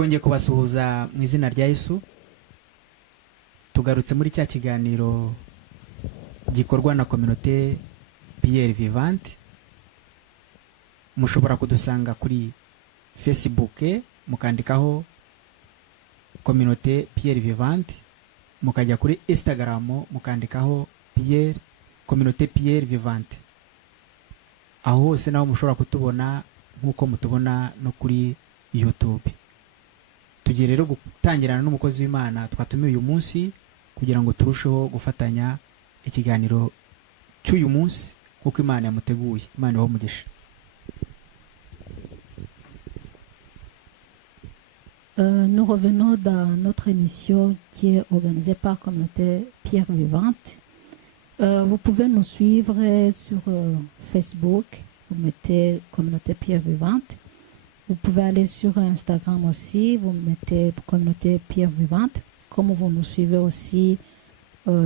twongeye kubasuhuza mu izina rya Yesu. Tugarutse muri cya kiganiro gikorwa na communauté Pierre Vivante. Mushobora kudusanga kuri Facebook mukandikaho communauté Pierre Vivante, mukajya kuri Instagram mukandikaho communauté Pierre Vivante. Aho hose naho mushobora kutubona nkuko mutubona no kuri YouTube. Tugiye rero gutangirana n'umukozi w'Imana twatumiye uyu munsi kugira ngo turusheho gufatanya ikiganiro cy'uyu munsi kuko Imana yamuteguye. Imana ibahe umugisha. Nous revenons dans notre émission qui est organisée par Communauté Pierre Vivante. Vous pouvez nous suivre sur Facebook, vous mettez Communauté Pierre Vivante. Vous pouvez aller sur Instagram aussi, vous mettez Communauté Pierre Vivante. Comme vous nous suivez aussi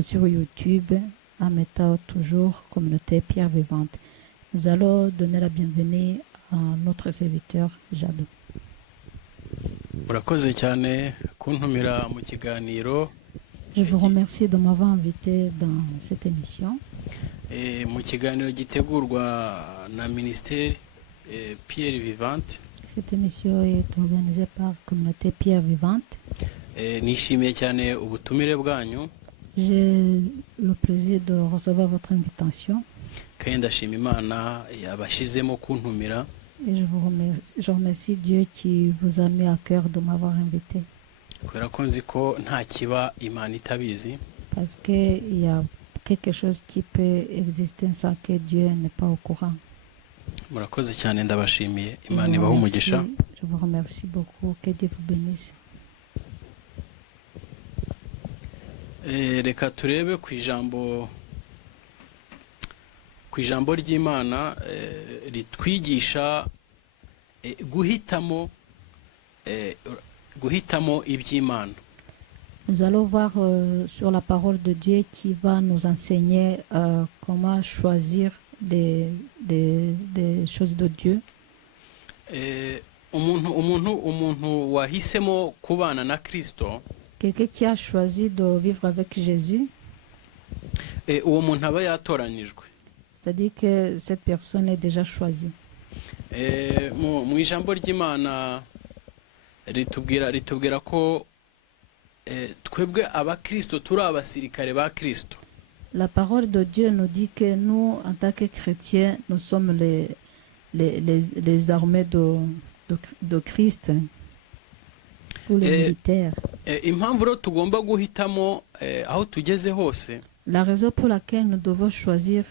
sur YouTube, en mettant toujours Communauté Pierre Vivante. Nous allons donner la bienvenue à notre serviteur Jadot. Je vous remercie de m'avoir invité dans cette émission. Cette émission est organisée par Communauté Pierre Vivante. J'ai le plaisir de recevoir votre invitation. Et je remercie Dieu qui vous a mis à cœur de m'avoir invité. Parce qu'il y a quelque chose qui peut exister sans que Dieu n'est pas au courant. Je vous remercie beaucoup. Que Dieu vous bénisse. Reka turebe ku ijambo ry'Imana ritwigisha guhitamo iby'Imana. Nous allons voir sur la parole de Dieu qui va nous enseigner comment choisir des choses de Dieu. Umuntu wahisemo kubana na Kristo, quelqu'un qui a choisi de vivre avec Jésus, uwo muntu aba yatoranijwe. C'est-à-dire que cette personne est déjà choisie. Mu ijambo ry'Imana ritubwira ko twebwe abakristo turi abasirikare ba Kristo. La parole de Dieu nous dit que nous, en tant que chrétiens, nous sommes les armées de Christ, ou les militaires. La raison pour laquelle nous devons choisir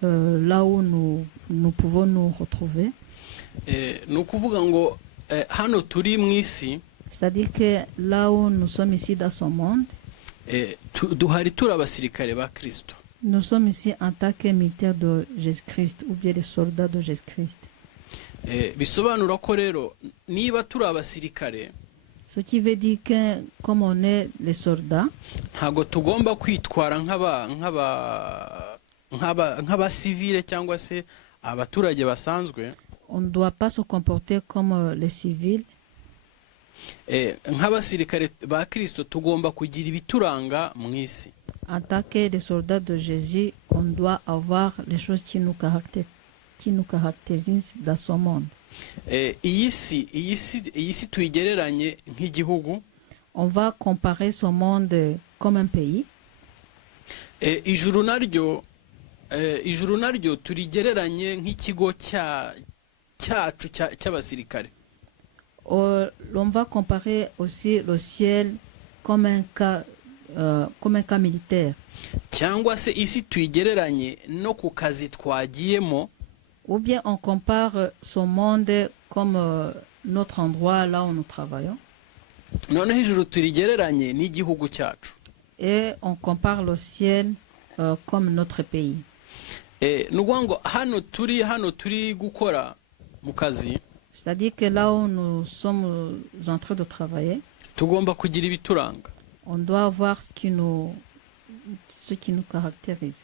là où nous pouvons nous retrouver, c'est-à-dire que là où nous sommes ici dans ce monde, nous sommes ici en tant que militaires de Jésus-Christ ou bien les soldats de Jésus-Christ. Ce qui veut dire que comme on est les soldats, on ne doit pas se comporter comme les civils. En tant que des soldats de Jésus, on doit avoir les choses qui nous caractérisent dans ce monde. On va comparer ce monde comme un pays. On va comparer aussi le ciel comme un cas militaire. Ou bien on compare ce monde comme notre endroit là où nous travaillons. Et on compare le ciel comme notre pays. C'est-à-dire que là où nous sommes en train de travailler, on doit avoir ce qui nous caractérise.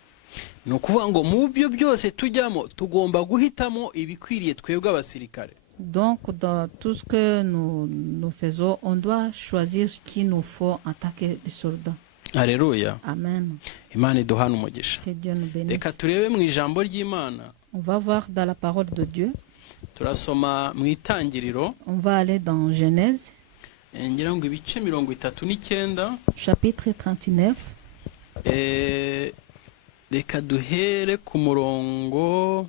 ni ukuvuga ngo mu byo byose tujyamo tugomba guhitamo ibikwiriye twebwe abasirikare. Donc, dans tout ce que nous faisons, on doit choisir ce qu'il nous faut en tant que des soldats. Haleluya. Amen. Imana iduhane umugisha. Que Dieu nous bénisse. Reka turebe mu ijambo ry'Imana. On va voir dans la parole de Dieu. Turasoma mu itangiriro. On va aller dans Genèse, Ngira ngo ibice 39. chapitre 39. Reka duhere ku murongo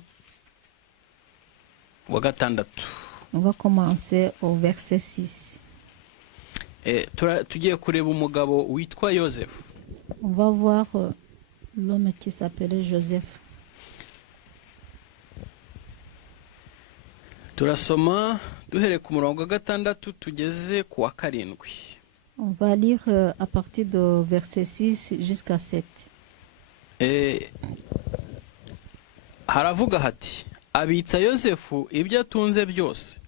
wa gatandatu. On va commencer au verset 6. Tugiye kureba umugabo witwa Yosefu. On va voir l'homme qui s'appelait Joseph. Turasoma duhere ku murongo wa gatandatu tugeze ku wa karindwi. On va lire à partir de verset 6 jusqu'à 7. Haravuga hati abitsa Yosefu ibyo atunze byose.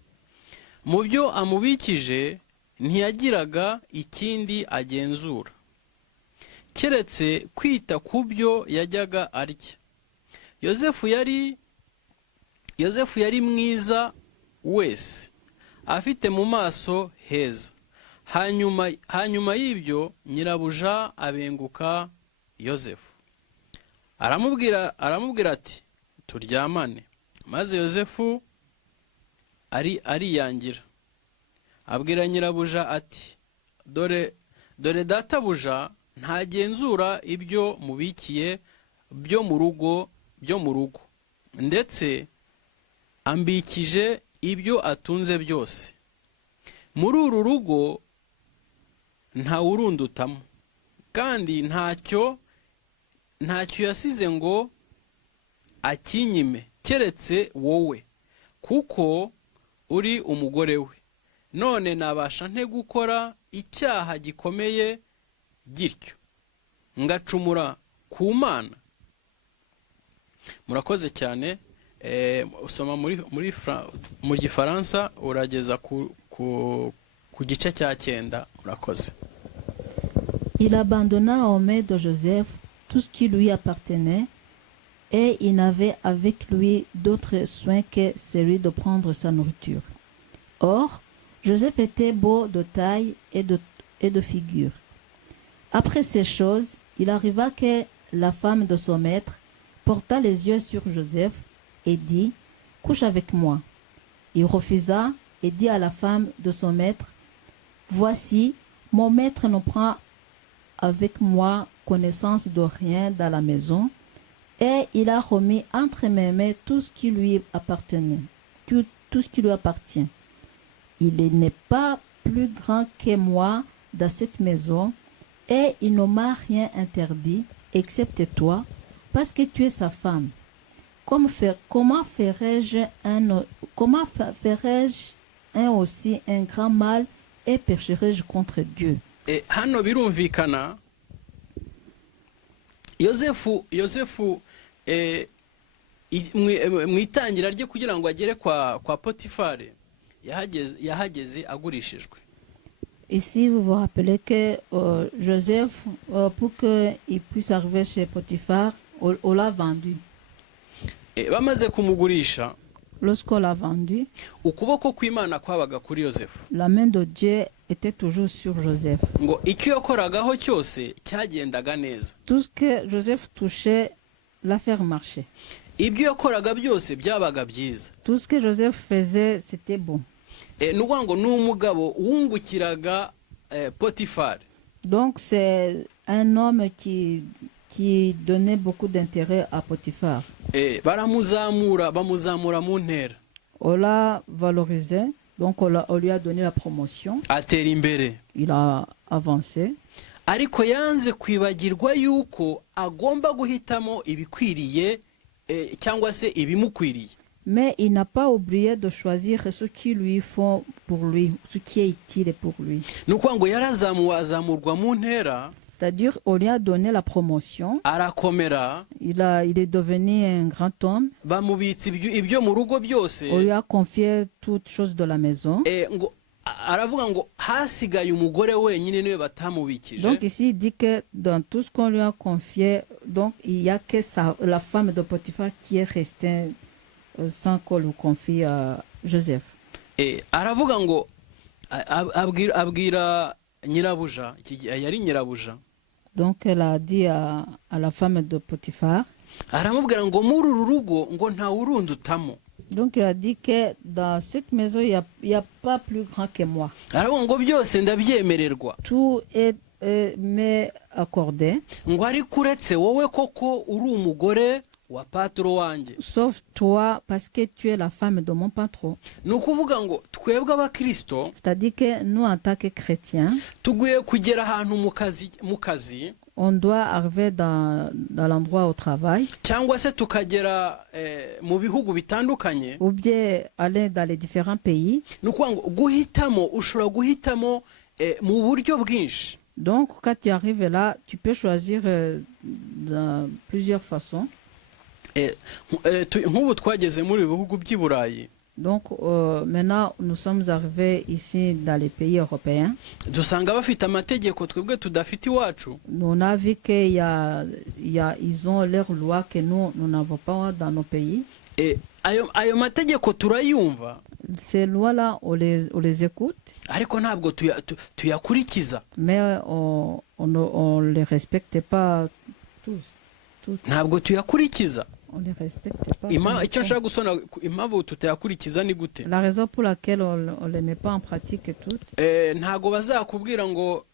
Mu byo amubikije ntiyagiraga ikindi agenzura keretse kwita ku byo yajyaga arya. Yosefu yari mwiza wese, afite mu maso heza. Hanyuma y'ibyo nyirabuja abenguka Yosefu, aramubwira ati turyamane. Maze Yosefu ariyangira, abwira nyirabuja ati dore databuja ntagenzura ibyo mubikiye byo mu rugo, ndetse ambikije ibyo atunze byose. Muri uru rugo ntawurundutamo, kandi ntacyo yasize ngo akinyime keretse wowe, kuko uri umugore we. None nabasha nte gukora icyaha gikomeye gityo ngacumura ku Mana? Murakoze cyane. Usoma mu gifaransa urageza ku gice cya 9. Murakoze. Il abandonna aux mains de Joseph tout ce qui lui appartenait, et il n'avait avec lui d'autre soin que celui de prendre sa nourriture. Or, Joseph était beau de taille et de figure. Après ces choses, il arriva que la femme de son maître porta les yeux sur Joseph et dit « Couche avec moi ». Il refusa et dit à la femme de son maître « Voici, mon maître ne prend avec moi connaissance de rien dans la maison, et il a remis entre mes mains tout ce qui lui appartenait, tout ce qui lui appartient. Il n'est pas plus grand que moi dans cette maison, et il ne m'a rien interdit, excepté toi, parce que tu es sa femme. Comment ferais-je un aussi un grand mal, et pécherais-je contre Dieu? Hano birumvikana Yosefu mu itangira rye kugira ngo agere kwa Potifari yahageze agurishijwe. Ici, vous vous rappelez que Joseph, pour qu'il puisse arriver chez Potiphar, on l'a vendu. Bamaze kumugurisha, lorsqu'on l'a vendu, ukuboko kw'Imana kwabaga kuri Yosefu. La main de Dieu était toujours sur Joseph. Ngo icyo yakoragaho cyose cyagendaga neza. Tout ce que Joseph touchait, l'affaire marchait. Ibyo yakoraga byose byabaga byiza. Tout ce que Joseph faisait, c'était bon. Nukuvuga ngo ni umugabo wungukiraga Potifari. Donc c'est un homme qui donnait beaucoup d'intérêt à Potiphar. Bamuzamura mu ntera. On l'a valorisé, donc on lui a donné la promotion. Atera imbere. Il a avancé. Ariko yanze kwibagirwa yuko agomba guhitamo ibikwiriye cyangwa se ibimukwiriye. Mais il n'a pas oublié de choisir ce qui lui faut pour lui, ce qui est utile pour lui. Nukuvuga ngo yarazamurwa mu ntera. C'est-à-dire, on lui a donné la promotion. Arakomera. Il est devenu un grand homme. Bamubitsa ibyo mu rugo byose. On lui a confié toutes choses de la maison. Ngo aravuga ngo hasigaye umugore wenyine niwe batamubikije. Donc ici, il dit que dans tout ce qu'on lui a confié, donc il n'y a que la femme de Potiphar qui est restée sans qu'on lui confie à Joseph. aravuga ngo abwira nyirabuja, yari nyirabuja. Donc elle a dit à la femme de Potiphar. Aramubwira ngo muri uru rugo ngo nta urundutamo. Donc il a dit que dans cette maison il y a pas plus grand que moi. Aravuga ngo byose ndabyemererwa. Tout est m'est accordé. Ngo ariko uretse wowe koko uri umugore wa patro wanjye. Sauf toi parce que tu es la femme de mon patron. Nukuvuga ngo twebwe abakristo, c'est-à-dire que nous en tant que chrétiens, tuguye kugera ahantu mu kazi, on doit arriver dans l'endroit au travail, cyangwa se tukagera mu bihugu bitandukanye, ou bien aller dans les différents pays. Nukuvuga ngo guhitamo, ushobora guhitamo mu buryo bwinshi. Donc quand tu arrives là, tu peux choisir de plusieurs façons. Nk'ubu twageze muri bihugu by'i Burayi. Donc maintenant nous sommes arrivés ici dans les pays européens. Dusanga bafite amategeko twebwe tudafite iwacu. On a vu qu'ils ont leurs lois que nous n'avons pas dans nos pays. Ayo mategeko turayumva. Ces lois-là, on les écoute. Ariko ntabwo tuyakurikiza. Mais on les respecte pas tous. Ntabwo tuyakurikiza. On les respecte pas. Icyo nshaka gusona impamvu tutayakurikiza ni gute? La raison pour laquelle on les met pas en pratique toutes. Ntago bazakubwira ngo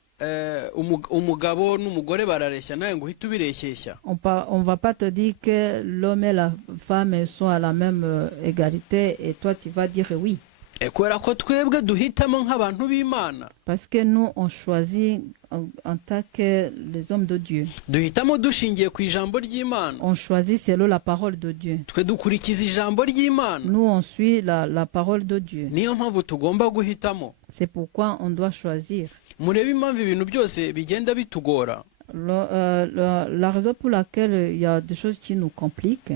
umugabo n'umugore barareshya nawe ngo uhite ubireshyeshya. On va pas te dire que l'homme et la femme sont à la même égalité et toi tu vas dire oui. Kubera ko twebwe duhitamo nk'abantu b'Imana. Parce que nous on choisit en tant que les hommes de Dieu. Duhitamo dushingiye ku ijambo ry'Imana. On choisit selon la parole de Dieu. Twe dukurikiza ijambo ry'Imana. Nous on suit la parole de Dieu. Niyo mpamvu tugomba guhitamo. C'est pourquoi on doit choisir. Murebe impamvu ibintu byose bigenda bitugora. La raison pour laquelle il y a des choses qui nous compliquent.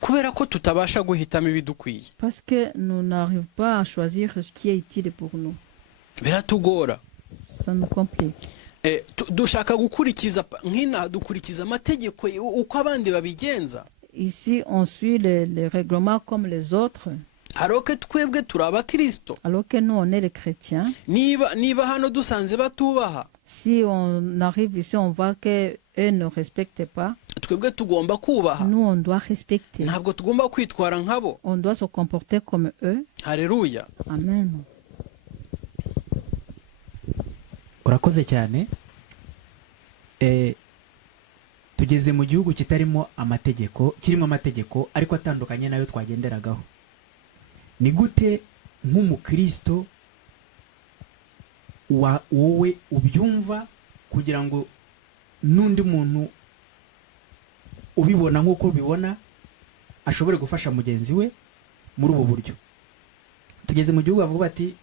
Kubera ko tutabasha guhitamo ibidukwiye. Parce que nous n'arrivons pas à choisir ce qui est utile pour nous. Biratugora. Ça nous complique. Dushaka gukurikiza nk'ina dukurikiza amategeko uko abandi babigenza. Ici on suit les règlements comme les autres. Alors que twebwe turi abakristo. Alors que nous on est les chrétiens. Niba hano dusanze batubaha. Si on arrive ici on voit que eux ne respectent pas. Twebwe tugomba kubaha. Nous on doit respecter. Ntabwo tugomba kwitwara nkabo. On doit se comporter comme eux. Haleluya. Amen. Urakoze cyane. Tugeze mu gihugu kirimo amategeko ariko atandukanye nayo twagenderagaho. Ni gute nk'umukristo wowe ubyumva kugira ngo n'undi muntu ubibona nk'uko ubibona ashobore gufasha mugenzi we muri ubu buryo? Tugeze mu gihugu bavuga bati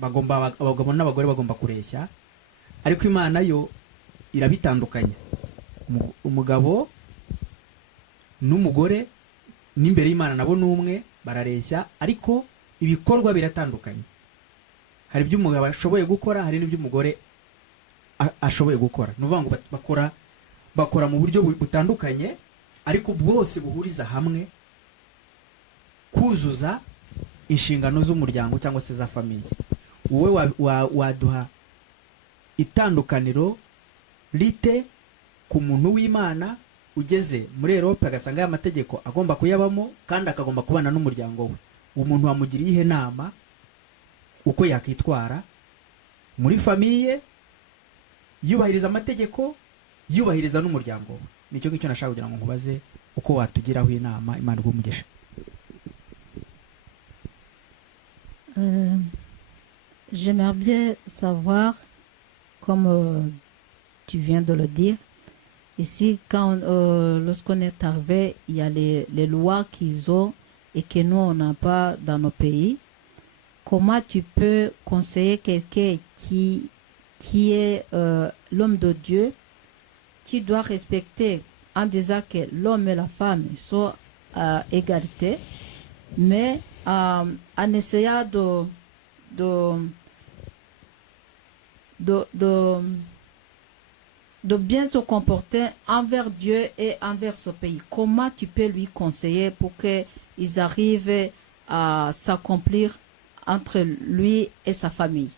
abagabo n'abagore bagomba kureshya, ariko Imana yo irabitandukanya. Umugabo n'umugore n'imbere y'Imana nabo n'umwe barareshya, ariko ibikorwa biratandukanye. Hari ibyo umugabo ashoboye gukora, hari n'ibyo umugore ashoboye gukora. Nuvuga ngo bakora mu buryo butandukanye, ariko bwose buhuriza hamwe kuzuza inshingano z'umuryango cyangwa se za famiye. Wowe waduha itandukaniro rite ku muntu w'Imana ugeze muri Europe agasanga aya mategeko agomba kuyabamo kandi akagomba kubana n'umuryango we? Umuntu wamugiriye ihe nama uko yakitwara muri famiye, yubahiriza amategeko, yubahiriza n'umuryango we? Nicyo ngicyo nashaka kugira ngo nkubaze uko watugiraho inama. Imana igumugisha. J'aimerais bien savoir, comme tu viens de le dire, ici, lorsqu'on est arrivé, il y a les lois qu'ils ont et que nous, on n'a pas dans nos pays. Comment tu peux conseiller quelqu'un qui est l'homme de Dieu, qui doit respecter en disant que l'homme et la femme sont à égalité, mais en essayant de bien se comporter envers Dieu et envers ce pays? Comment tu peux lui conseiller pour qu'ils arrivent à s'accomplir entre lui et sa famille.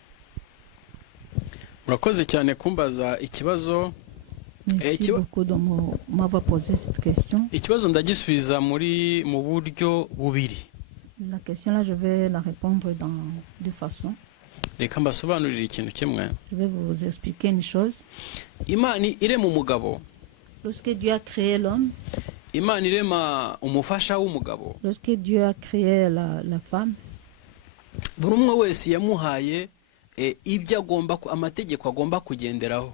murakoze cyane kumbaza ikibazo. Merci beaucoup de m'avoir posé cette question. Ikibazo ndagisubiza mu buryo bubiri. La question là, je vais la répondre dans deux façons. Reka mbasobanurire ikintu kimwe. Je vais vous expliquer une chose. Imana irema umugabo. Lorsque Dieu a créé l'homme, Imana irema umufasha w'umugabo. lorsque Dieu a créé la femme, buri umwe wese yamuhaye ibyo amategeko agomba kugenderaho.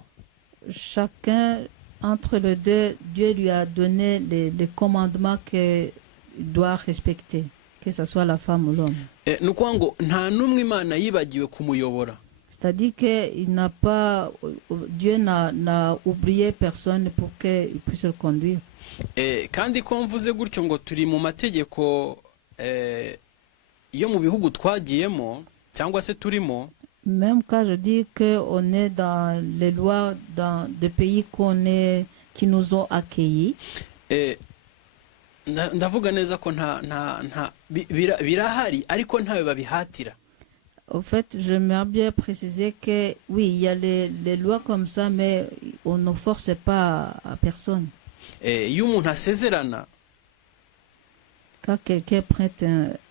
chacun entre les deux, Dieu lui a donné les commandements qu'il doit respecter, que ce soit la femme ou l'homme. Ni ukuvuga ngo nta n'umwe Imana yibagiwe kumuyobora. C'est-à-dire que Dieu n'a oublié personne pour qu'il puisse le conduire. Kandi ko mvuze gutyo ngo turi mu mategeko yo mu bihugu twagiyemo cyangwa se turimo. Même quand je dis qu'on est dans les lois dans des pays qui nous ont accueillis, ndavuga neza ko birahari ariko ntawe babihatira. En fait, j'aimerais bien préciser que oui, il y a les lois comme ça, mais on ne force pas à personne. Iyo umuntu asezerana, quand quelqu'un prête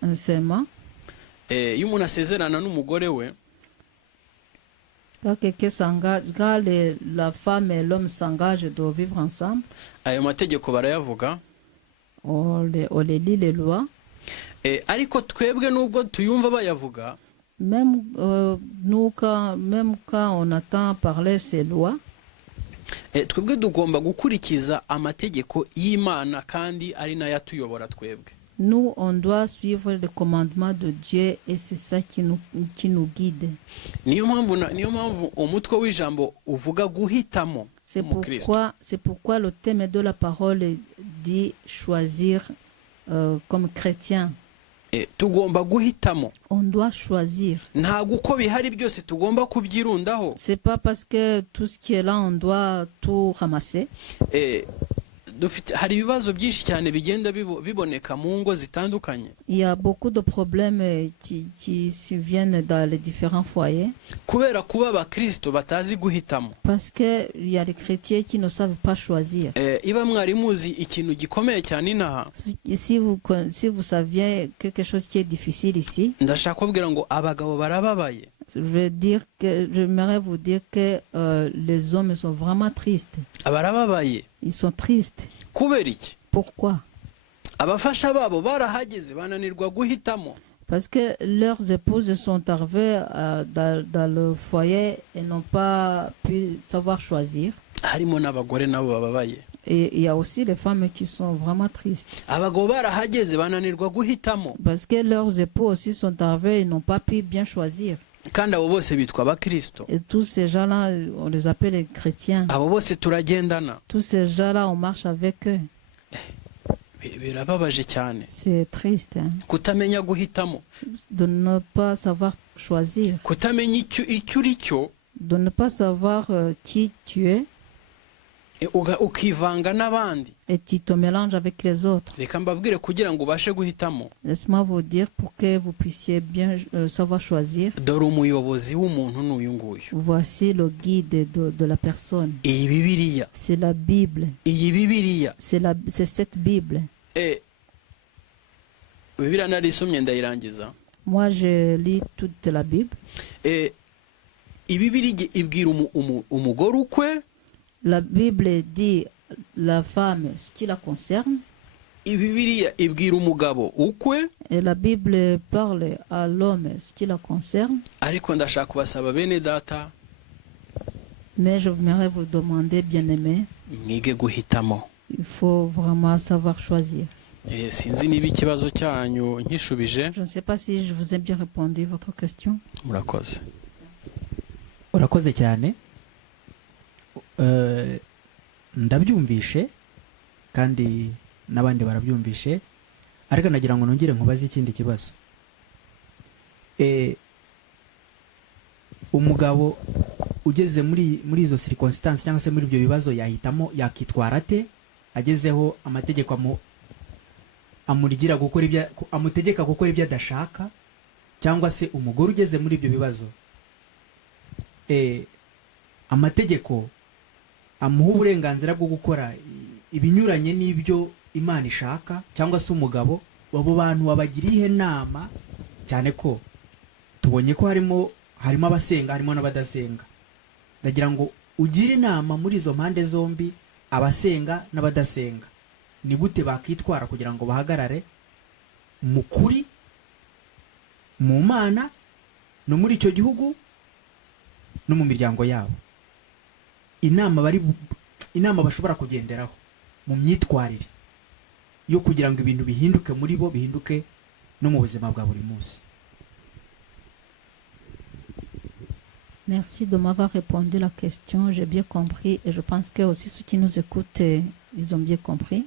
un serment, iyo umuntu asezerana n'umugore we, quand quelqu'un s'engage, quand la femme et l'homme s'engagent de vivre ensemble, ayo mategeko barayavuga, on les lit les lois. Ariko twebwe nubwo tuyumva bayavuga, même quand on entend parler ces lois, twebwe tugomba gukurikiza amategeko y'Imana kandi ari nayo atuyobora twebwe. Nous, on doit suivre le commandement de Dieu et c'est ça qui nous guide. Niyo mpamvu umutwe w'ijambo uvuga guhitamo. C'est pourquoi le thème de la parole dit choisir comme chrétien. Tugomba guhitamo. On doit choisir. Ntabwo uko bihari byose tugomba kubyirundaho. C'est pas parce que tout ce qui est là on doit tout ramasser. Hari ibibazo byinshi cyane bigenda biboneka mu ngo zitandukanye. Il y a beaucoup de problèmes qui surviennent dans les différents foyers. Kubera kuba abakristo batazi guhitamo. Parce que il y a des chrétiens qui ne savent pas choisir. Iba mwari muzi ikintu gikomeye cyane inaha. Si vous saviez quelque chose qui est difficile ici. Ndashaka kubwira ngo abagabo barababaye. J'aimerais vous dire que les hommes sont vraiment tristes. Barababaye. Ils sont tristes. Kubera iki? Pourquoi? Abafasha babo barahageze bananirwa guhitamo. Parce que leurs épouses sont arrivées dans le foyer et n'ont pas pu savoir choisir. Harimo n'abagore nabo bababaye. Et il y a aussi les femmes qui sont vraiment tristes. Abagabo barahageze bananirwa guhitamo. Parce que leurs époux aussi sont arrivés et n'ont pas pu bien choisir. Kandi abo bose bitwa abakristo. Et tous ces gens-là, on les appelle les chrétiens. Abo bose turagendana. Tous ces gens-là, on marche avec eux. Birababaje cyane. C'est triste. Hein? Kutamenya guhitamo. De ne pas savoir choisir. Kutamenya icyo uri cyo. De ne pas savoir qui tu es. Ukivanga n'abandi. Et tu te mélanges avec les autres. Reka mbabwire kugira ngo ubashe guhitamo. Laisse-moi vous dire pour que vous puissiez bien savoir choisir. Dore umuyobozi w'umuntu n'uyu nguyu. Voici le guide de la personne. Iyi Bibiliya. C'est la Bible. Iyi Bibiliya. C'est cette Bible. Bibiliya narisomye ndayirangiza. Moi je lis toute la Bible. Bibiliya ibwira umugore ukwe. La Bible dit la femme ce qui la concerne. Bibiliya ibwira umugabo ukwe. Et la Bible parle à l'homme ce qui la concerne. Ariko ndashaka kubasaba bene data. Mais je voudrais vous demander, bien-aimés, mwige guhitamo. Il faut vraiment savoir choisir. Sinzi niba ikibazo cyanyu nkishubije. Je ne sais pas si je vous ai bien répondu votre question. Murakoze. Urakoze cyane. Ndabyumvishe kandi n'abandi barabyumvishe, ariko nagira ngo nongere nkubaze ikindi kibazo. Umugabo ugeze muri izo circumstances cyangwa se muri ibyo bibazo yahitamo yakitwara ate agezeho amategeko amurigira gukora ibyo amutegeka gukora ibyo adashaka, cyangwa se umugore ugeze muri ibyo bibazo, amategeko amuha uburenganzira bwo gukora ibinyuranye n'ibyo Imana ishaka, cyangwa se umugabo, abo bantu wabagiriye inama, cyane ko tubonye ko harimo abasenga harimo n'abadasenga. Ndagira ngo ugire inama muri izo mpande zombi, abasenga n'abadasenga, ni gute bakitwara kugira ngo bahagarare mu kuri, mu Mana, no muri icyo gihugu no mu miryango yabo. Inama bashobora kugenderaho mu myitwarire yo kugira ngo ibintu bihinduke muri bo, bihinduke no mu buzima bwa buri munsi. Merci de m'avoir répondu à la question. J'ai bien compris et je pense que aussi ceux qui nous écoutent, ils ont bien compris.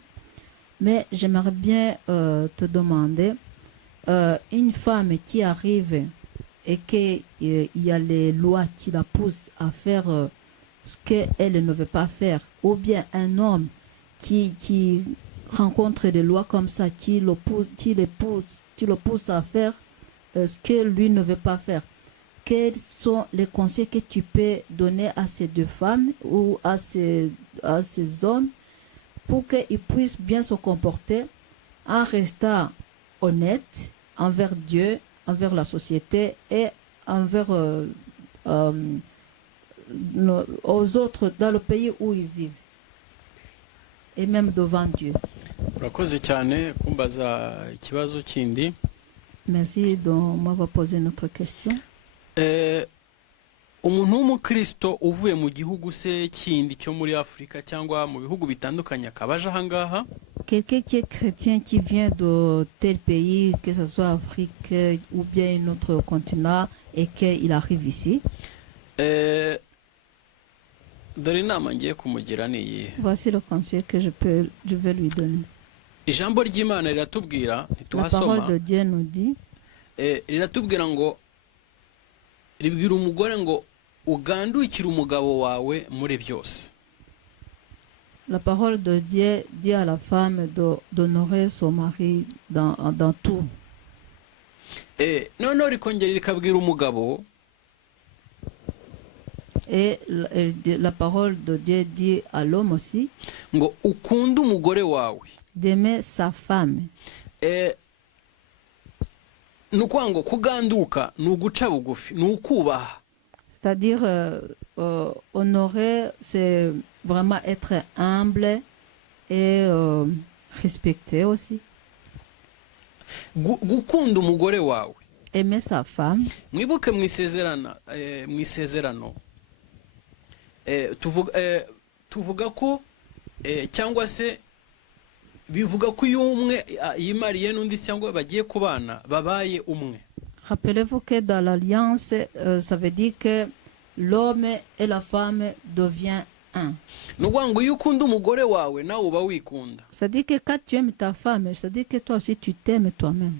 Mais j'aimerais bien te demander, une femme qui arrive et qu'il y a les lois qui la poussent à faire ce qu'elle ne veut pas faire, ou bien un homme qui rencontre des lois comme ça, qui le pousse à faire ce que lui ne veut pas faire. Quels sont les conseils que tu peux donner à ces deux femmes ou à ces hommes pour qu'ils puissent bien se comporter en restant honnêtes envers Dieu, envers la société et envers aux autres dans le pays où ils vivent et même devant Dieu? urakoze cyane kumbaza ikibazo kindi. Merci de m'avoir posé notre question. Umuntu w'umukristo uvuye mu gihugu se kindi cyo muri Afurika cyangwa mu bihugu bitandukanye akabaje aha ngaha, Quelqu'un qui est chrétien qui vient de tel pays, que ce soit Afrique ou bien un autre continent, et qu'il arrive ici, dore inama ngiye kumugira ni iyihe. voici le conseil que je vais lui donner. Ijambo ry'Imana riratubwira, La ntituhasoma, parole de Dieu nous dit, riratubwira ngo, ribwira umugore ngo ugandukire umugabo wawe muri byose. la parole de Dieu dit à la femme d'honorer son mari dans tout. Noneho rikongera rikabwira umugabo Et la parole de Dieu dit à l'homme aussi ngo ukunde umugore wawe. d'aimer sa femme. Ni ukuvuga ngo kuganduka ni uguca bugufi, ni ukubaha. C'est-à-dire, honorer, c'est vraiment être humble et respecter aussi. Gukunda umugore wawe. Aimer sa femme. Mwibuke mu isezerano tuvuga ko cyangwa se bivuga ko iyo umwe yimariye n'undi cyangwa bagiye kubana babaye umwe. Rappelez-vous que dans l'alliance, ça veut dire que l'homme et la femme deviennent un. Ni ukuvuga ngo iyo ukunda umugore wawe nawe uba wikunda. C'est-à-dire que quand tu aimes ta femme, c'est-à-dire que toi aussi tu t'aimes toi-même.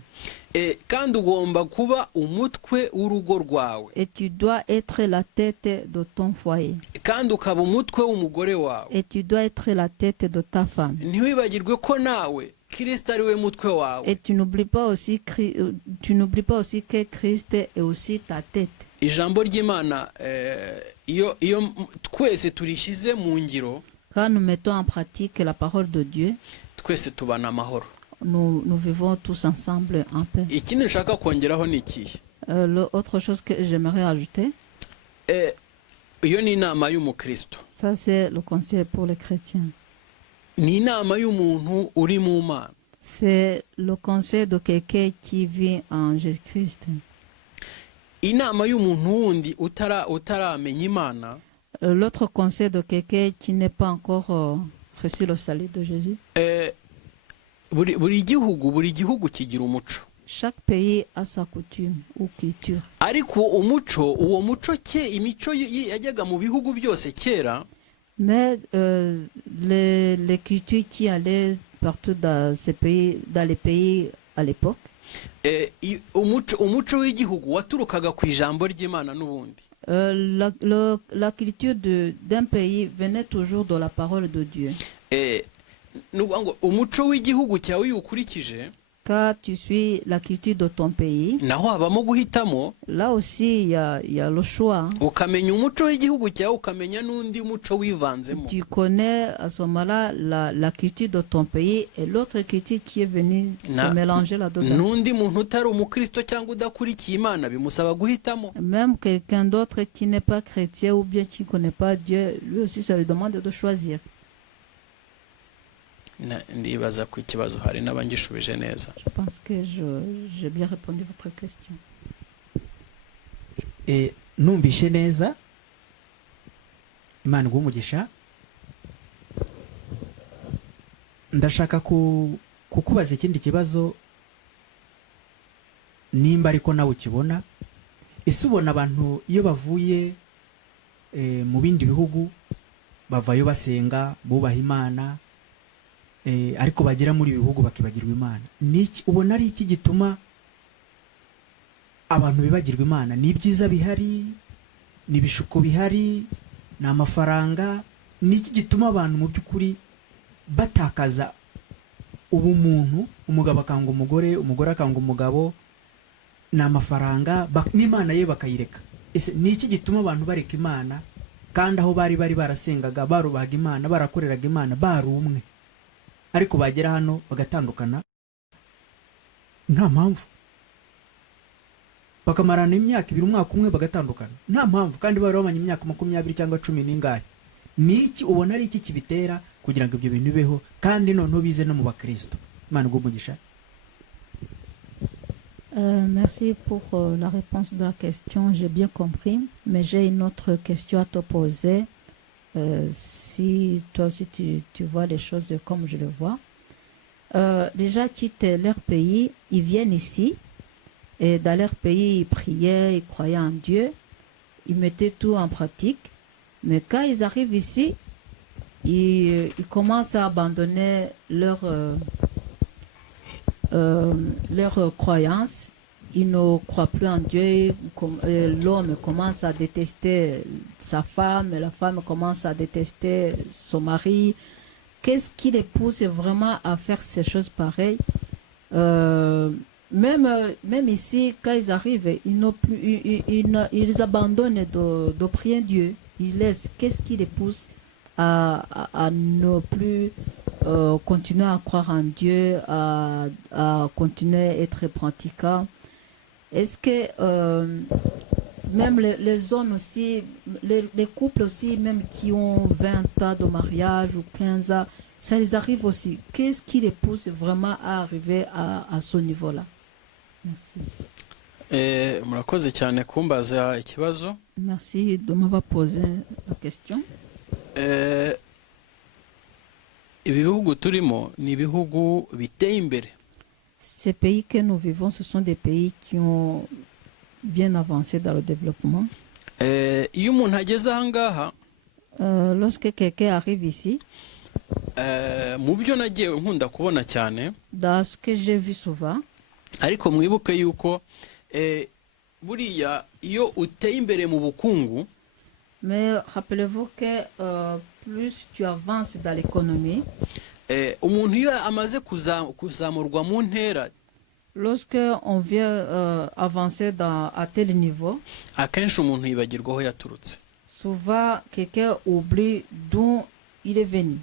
Kandi ugomba kuba umutwe w'urugo rwawe. Et tu dois être la tête de ton foyer. Kandi ukaba umutwe w'umugore wawe. Et tu dois être la tête de ta femme. Ntiwibagirwe ko nawe Kristo ari we mutwe wawe. Et tu n'oublies pas aussi que Christ est aussi ta tête. Ijambo ry'Imana iyo twese turishize mu ngiro, quand nous mettons en pratique la parole de Dieu, twese tubana amahoro. Nous vivons tous ensemble en paix. Ikindi nshaka kongeraho ni ikihe? L'autre chose que j'aimerais ajouter, iyo ni inama y'umukristo. Ça c'est le conseil pour les chrétiens. Ni inama y'umuntu uri mu Mana. C'est le conseil de quelqu'un qui vit en Jésus-Christ. Inama y'umuntu wundi utaramenya Imana. L'autre conseil de quelqu'un qui n'est pas encore reçu le salut de Jésus. Buri gihugu kigira umuco. Chaque pays a sa coutume ou culture. Ariko uwo muco imico yajyaga mu bihugu byose kera. Mais les cultures qui allaient partout dans ces pays, dans les pays à l'époque. Umuco w'igihugu waturukaga ku ijambo ry'Imana n'ubundi. La culture d'un pays venait toujours de la parole de Dieu. Umuco w'igihugu cyawe ukurikije. Quand tu suis la culture de ton pays, naho habamo guhitamo là aussi il y a le choix. ukamenya umuco w'igihugu cyawe ukamenya n'undi muco wivanzemo. Tu connais à ce moment-là la culture de ton pays et l'autre culture qui est venue se mélanger là-dedans. N'undi muntu utari umukristo cyangwa udakurikiye Imana bimusaba guhitamo. Même quelqu'un d'autre qui n'est pas chrétien ou bien qui ne connaît pas Dieu, lui aussi ça lui demande de choisir. Ndibaza ku ikibazo hari n'abangishubije neza. Je pense que j'ai bien répondu à votre question. Numvishe neza, Imana iguhe. Ndashaka kukubaza ikindi kibazo, nimba ariko nawe ukibona. Ese ubona abantu iyo bavuye mu bindi bihugu bavayo basenga bubaha Imana, ariko bagera muri bihugu bakibagirwa Imana? Niki ubona ari iki gituma abantu bibagirwa Imana? Ni ibyiza bihari, ni ibishuko bihari, ni amafaranga? Niki gituma abantu mu by'ukuri batakaza ubumuntu, umugabo akanga umugore, umugore akanga umugabo, ni amafaranga n'Imana ye bakayireka? Ese niki gituma abantu bareka Imana kandi aho bari barasengaga, barubahaga Imana, barakoreraga Imana, bari umwe, ariko bagera hano bagatandukana nta mpamvu, bakamarana imyaka 2 umwaka umwe bagatandukana nta mpamvu, kandi bari bamanye imyaka 20 cyangwa 10 n'ingahe? Niki ubona ari iki kibitera kugira ngo ibyo bintu bibeho kandi noneho bize no mu bakristo? Imana iguhe. Merci pour la réponse de la question, j'ai bien compris, mais j'ai une autre question à te poser. Si toi aussi tu vois les choses comme je le vois. Les gens quittent leur pays, ils viennent ici, et dans leur pays, ils priaient, ils croyaient en Dieu, ils mettaient tout en pratique, mais quand ils arrivent ici, ils commencent à abandonner leur croyance. Ils ne croient plus en Dieu. L'homme commence à détester sa femme, et la femme commence à détester son mari. Qu'est-ce qui les pousse vraiment à faire ces choses pareilles? Même ici, quand ils arrivent, ils abandonnent de prier Dieu. Ils laissent. Qu'est-ce qui les pousse à ne plus continuer à croire en Dieu, à continuer à être pratiquants? Est-ce que même les hommes aussi, les couples aussi, même qui ont 20 ans de mariage ou 15 ans, ça les arrive aussi? Qu'est-ce qui les pousse vraiment à arriver à ce niveau-là? Merci. Murakoze cyane kumbaza ikibazo. Merci de m'avoir posé la question. Ibihugu turimo ni ibihugu biteye imbere. Ces pays que nous vivons, ce sont des pays qui ont bien avancé dans le développement. Iyo umuntu ageze aha ngaha, lorsque quelqu'un arrive ici, mu byo nagiye nkunda kubona cyane, dans ce que j'ai vu souvent, ariko mwibuke yuko buriya iyo uteye imbere mu bukungu, mais rappelez-vous que plus tu avances dans l'économie, umuntu iyo amaze kuzamurwa mu ntera, lorsque on vient avancer à tel niveau, akenshi umuntu yibagirwa aho yaturutse. Souvent quelqu'un oublie d'où il est venu.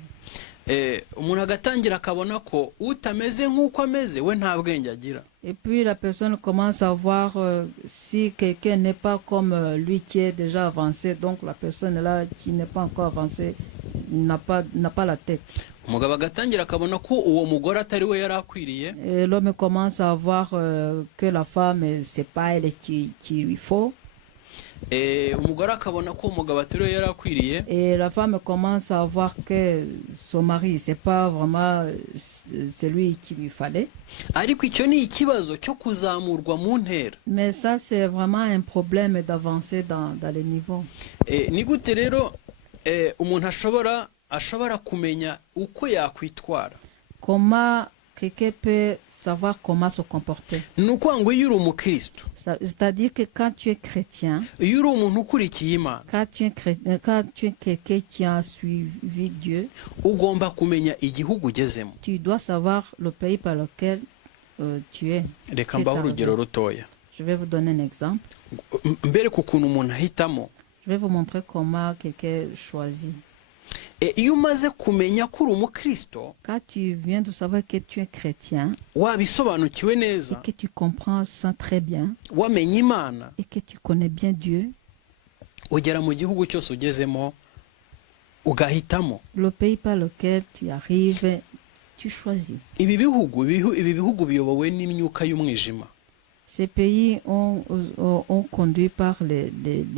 Umuntu agatangira akabona ko utameze nk'uko ameze we nta bwenge agira. Et puis la personne commence à voir si quelqu'un n'est pas comme lui qui est déjà avancé, donc la personne là qui n'est pas encore avancée n'a pas la tête. Umugabo agatangira akabona ko uwo mugore atari we yari akwiriye. Et l'homme commence à voir que la femme c'est pas elle qui lui faut. Umugore akabona ko umugabo atari we yari akwiriye. Et la femme commence à voir que son mari c'est pas vraiment celui qui lui fallait. Ariko icyo ni ikibazo cyo kuzamurwa mu ntera. Mais ça c'est vraiment un problème d'avancer dans les niveaux. Ni gute rero umuntu ashobora kumenya uko yakwitwara? Comment quelqu'un peut savoir comment se comporter? Nuko ngo iyo uri umukristo, c'est-à-dire que quand tu es chrétien, iyo uri umuntu ukurikiye Imana, quand tu es quelqu'un qui a suivi Dieu, ugomba kumenya igihugu ugezemo. tu dois savoir le pays par lequel tu es. reka Tu es mbaho arrivé. urugero rutoya Je vais vous donner un exemple. mbere ku kuntu umuntu ahitamo. Je vais vous montrer comment quelqu'un choisit. Iyo umaze kumenya ko uri umukristo Quand tu viens de savoir que tu es chrétien wabisobanukiwe et neza que tu comprends ça très bien wamenye Imana et que tu connais bien Dieu, ugera mu gihugu cyose ugezemo ugahitamo. le pays par lequel tu arrives, tu choisis. Ibi bihugu biyobowe n'imyuka y'umwijima. Ces pays ont conduit par les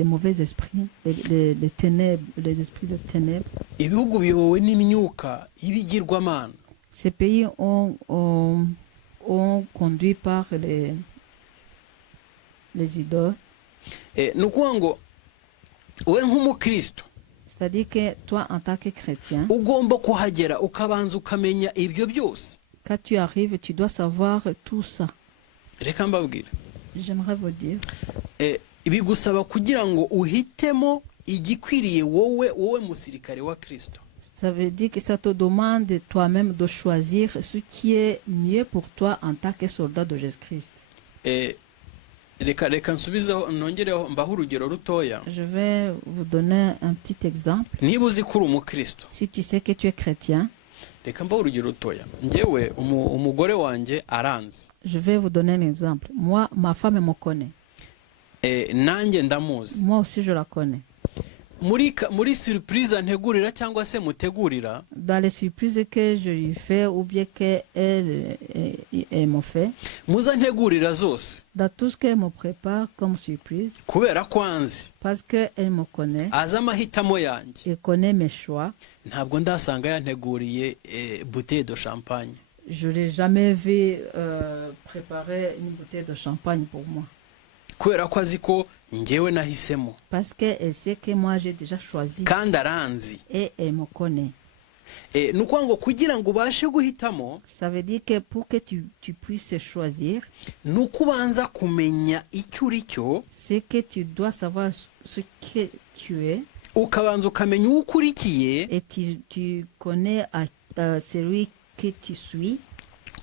mauvais esprits, les ténèbres, les esprits de ténèbres. Ibihugu biyobowe n'imyuka y'ibigirwamana. Ces pays ont conduit par les idoles. Ni ukuvuga ngo wowe nk'umukristo C'est-à-dire que toi, en tant que chrétien, ugomba kuhagera ukabanza ukamenya ibyo byose. quand tu arrives, tu dois savoir tout ça. Reka mbabwira, J'aimerais vous dire, bigusaba kugira ngo uhitemo igikwiriye wowe musirikare wa Kristo. ça veut dire que ça te demande toi-même de choisir ce qui est mieux pour toi en tant que soldat de Jésus-Christ. Reka nsubizeho nongereho mbaho urugero rutoya. Je vais vous donner un petit exemple. Niba uzi ko uri umukristo, Si tu sais que tu es chrétien, reka mbaho urugero rutoya. Njyewe umugore wanjye aranzi, je vais vous donner un exemple. Moi, ma femme me connaît. nanjye ndamuzi. Moi aussi, je la connais. Muri surprise ntegurira cyangwa se mutegurira, Dans les surprises que je lui fais ou bien qu'elle me fait, muza ntegurira zose dans tout ce qu'elle me prépare comme surprise, kubera ko anzi, parce qu'elle me connaît, azi amahitamo yanjye. elle connaît mes choix. Ntabwo ndasanga yanteguriye bouteille de champagne. Je n'ai jamais vu préparer une bouteille de champagne pour moi. Kubera ko azi ko njyewe nahisemo Parce qu'elle sait que moi j'ai déjà choisi kandi aranzi. et elle me connaît. Ni ukuvuga ngo kugira ngo ubashe guhitamo Ça veut dire que pour que tu puisses choisir, ni uko ubanza kumenya icyo uri cyo, c'est que tu dois savoir ce que tu es ukabanza ukamenya uwo ukurikiye, et tu connais celui que tu suis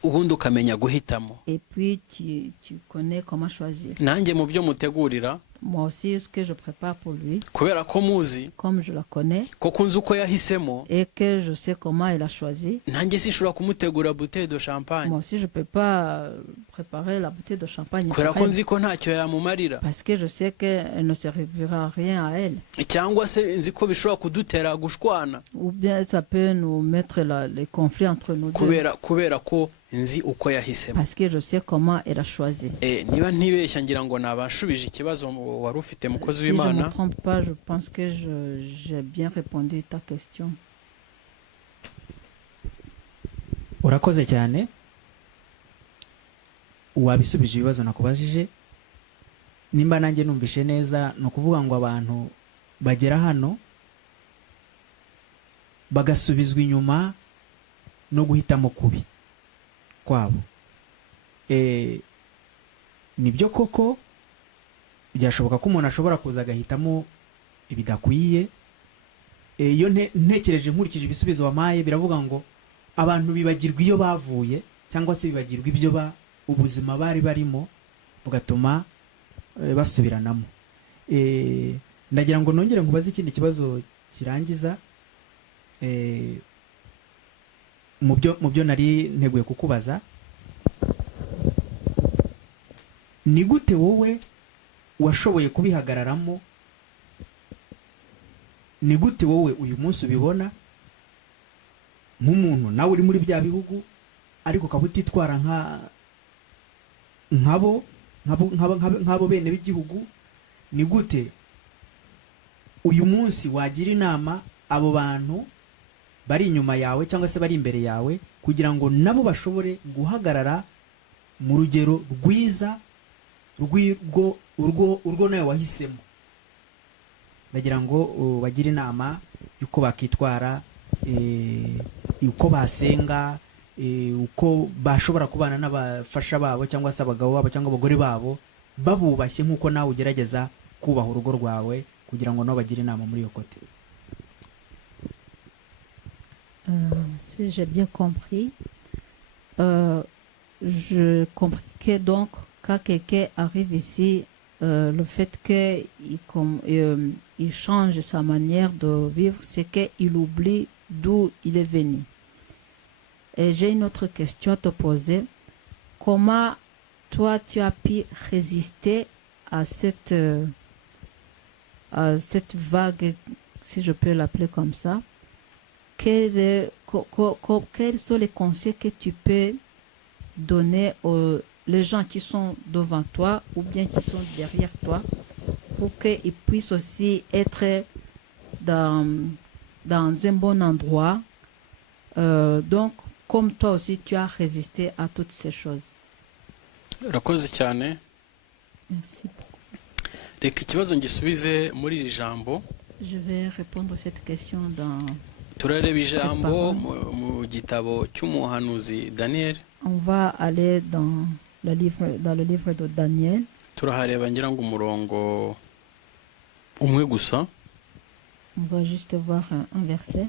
ubundi ukamenya guhitamo. et puis tu connais comment choisir. Nanjye mu byo mutegurira, Moi aussi, ce que je prépare pour lui, kubera ko muzi comme je la connais koko nzi uko yahisemo, et que je sais comment il a choisi, nanjye sinshobora kumutegura bouteille de champagne moi aussi je ne peux pas préparer la bouteille de champagne pour kubera ko elle, nzi ko ntacyo yamumarira, parce que je sais qu'elle ne servira à rien à elle. cyangwa se nzi ko bishobora kudutera gushwana Ou bien ça peut nous mettre les conflits entre nous deux, kubera ko nzi uko yahisemo. parce que je sais comment elle a choisi. Niba ntibeshya ngira ngo nabashubije ikibazo wari ufite mukozi Si je ne me w'Imana. trompe pas, je pense que j'ai bien répondu à ta question. urakoze cyane wabisubije ibibazo nakubajije. Nimba nanjye numvishe neza, ni ukuvuga ngo abantu bagera hano bagasubizwa inyuma no guhitamo kubi kwabo. Nibyo koko byashoboka ko umuntu ashobora kuza agahitamo ibidakwiye. Iyo ntekereje nkurikije ibisubizo wamaye, biravuga ngo abantu bibagirwa iyo bavuye cyangwa se bibagirwa ibyo ubuzima bari barimo bugatuma basubiranamo. Ndagira ngo nongere nkubaze ikindi kibazo kirangiza mu byo nari nteguye kukubaza. Ni gute wowe washoboye kubihagararamo? Ni gute wowe uyu munsi ubibona nk'umuntu nawe uri muri bya bihugu ariko ukaba utitwara nk'abo bene b'igihugu? Ni gute uyu munsi wagira inama abo bantu bari inyuma yawe cyangwa se bari imbere yawe kugira ngo nabo bashobore guhagarara mu rugero rwiza urwo nawe wahisemo? Ndagira ngo bagire inama y'uko bakitwara, uko basenga, uko bashobora kubana n'abafasha babo cyangwa se abagabo babo cyangwa abagore babo babubashye nk'uko nawe ugerageza kubaha urugo rwawe, kugira ngo nabo bagire inama muri iyo kote. Si j'ai bien compris, je comprends que donc, quand quelqu'un arrive ici, le fait qu'il change sa manière de vivre, c'est qu'il oublie d'où il est venu. Et j'ai une autre question à te poser. Comment toi, tu as pu résister à cette vague, si je peux l'appeler comme ça? Quels sont les conseils que tu peux donner aux les gens qui sont devant toi ou bien qui sont derrière toi pour qu'ils puissent aussi être dans un bon endroit? Donc, comme toi aussi, tu as résisté à toutes ces choses. urakoze cyane. Merci. Reka ikibazo ngisubize muri iri jambo. Je vais répondre à cette question dans... turareba ijambo mu gitabo cy'umuhanuzi Daniel. On va aller dans le livre de Daniel. Turahareba ngira ngo umurongo umwe gusa. On va juste voir un verset.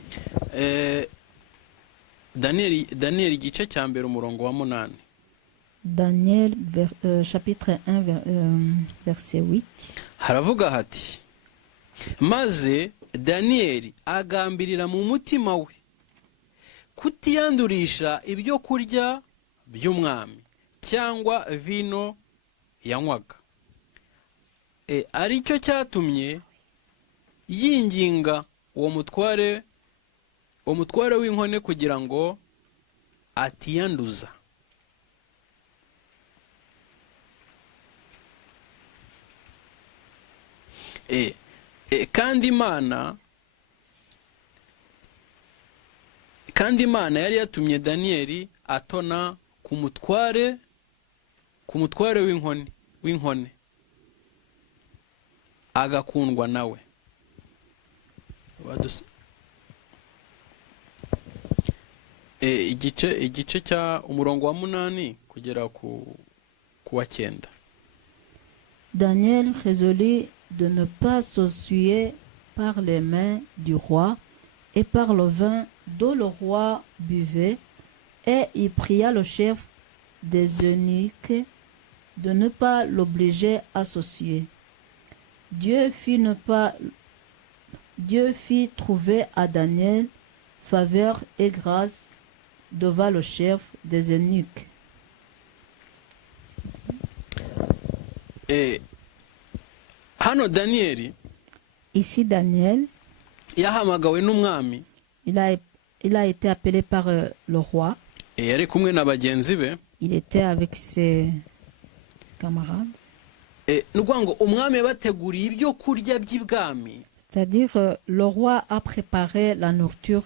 Daniel igice cya mbere umurongo wa 8. Daniel chapitre 1 verset 8. Haravuga hati, maze Daniel agambirira mu mutima we kutiyandurisha ibyo kurya by'umwami cyangwa vino yanywaga. Aricyo cyatumye yinginga uwo mutware w'inkone kugira ngo atiyanduza. Kandi Imana yari yatumye Daniel atona ku mutware w'inkone agakundwa nawe. Igice cya umurongo wa 8 kugera ku wa 9. Daniel résolut de ne pas s'essuyer par les mains du roi et par le vin dont le roi buvait, et il pria le chef des eunuques de ne pas l'obliger à s'essuyer. Dieu fit trouver à Daniel faveur et grâce devant le chef des eunuques. Hano Daniel, ici Daniel, yahamagawe n'umwami. Il a été appelé par le roi. Yari kumwe na bagenzi be. Il était avec ses camarades. Nugango umwami bateguriye ibyo kurya by'ibwami. C'est-à-dire le roi a préparé la nourriture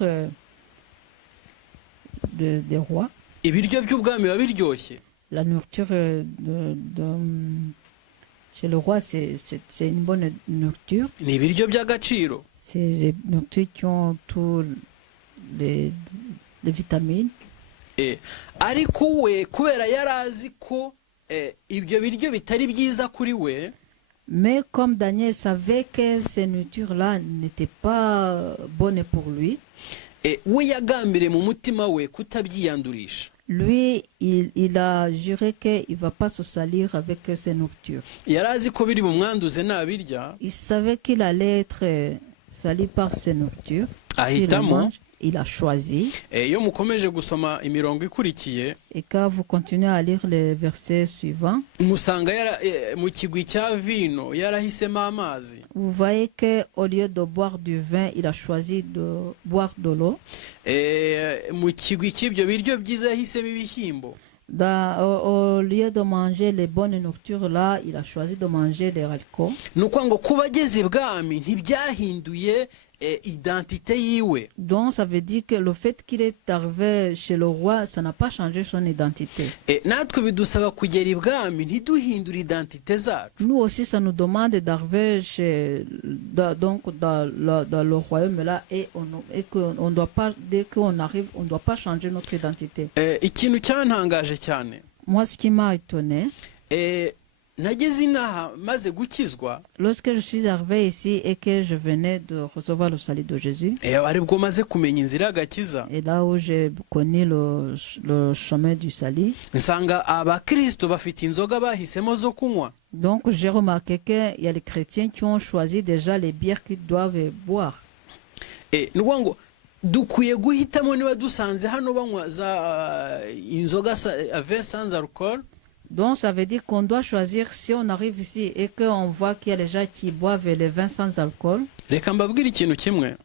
des rois. Ibiryo by'ubwami biba biryoshye. La nourriture chez le roi, c'est une bonne nourriture. Ni ibiryo by'agaciro. C'est les nourritures qui ont tous les vitamines. Ariko we kubera yarazi ko ibyo biryo bitari byiza kuri we. Mais comme Daniel savait que ces nourritures-là n'étaient pas bonnes pour lui, we yagambiriye mu mutima we kutabyiyandurisha. Lui, il a juré qu'il ne va pas se salir avec ses nourritures. Yarazi ko biri bumwanduze nabirya. Il savait qu'il allait être sali par ses nourritures. Ahitamo. Il a choisi. Iyo mukomeje gusoma imirongo ikurikiye. Et quand vous continuez à lire les versets suivants, musanga mu kigwi cya vino yarahisemo amazi. Vous voyez que au lieu de boire du vin, il a choisi de boire de l'eau. Mu kigwi cy'ibyo biryo byiza yahisemo ibishyimbo. Au lieu de manger les bonnes nourritures là, il a choisi de manger des haricots. Nuko ngo kubageze ibwami ntibyahinduye identité yiwe. Donc ça veut dire que le fait qu'il est arrivé chez le roi, ça n'a pas changé son identité. Natwe bidusaba kugera ibwami ntiduhindure identité zacu. Nous aussi ça nous demande d'arriver dans le royaume là et on doit pas, dès qu'on arrive, on doit pas changer notre identité. Ikintu cyantangaje cyane. Moi ce qui m'a étonné, nageze inaha maze gukizwa Lorsque je suis arrivé ici et que je venais de recevoir le salut de Jésus, aribwo maze kumenya inzira y'agakiza, et là où j'ai connu le chemin du salut, nsanga abakristo bafite inzoga bahisemo zo kunywa. donc j'ai remarqué qu'il y a les chrétiens qui ont choisi déjà les bières qu'ils doivent boire. Ni ukuvuga ngo dukwiye guhitamo niba dusanze hano banywa za inzoga avec sans alcool. Donc ça veut dire qu'on doit choisir, si on arrive ici et qu'on voit qu'il y a des gens qui boivent les vins sans alcool. Reka mbabwire ikintu kimwe,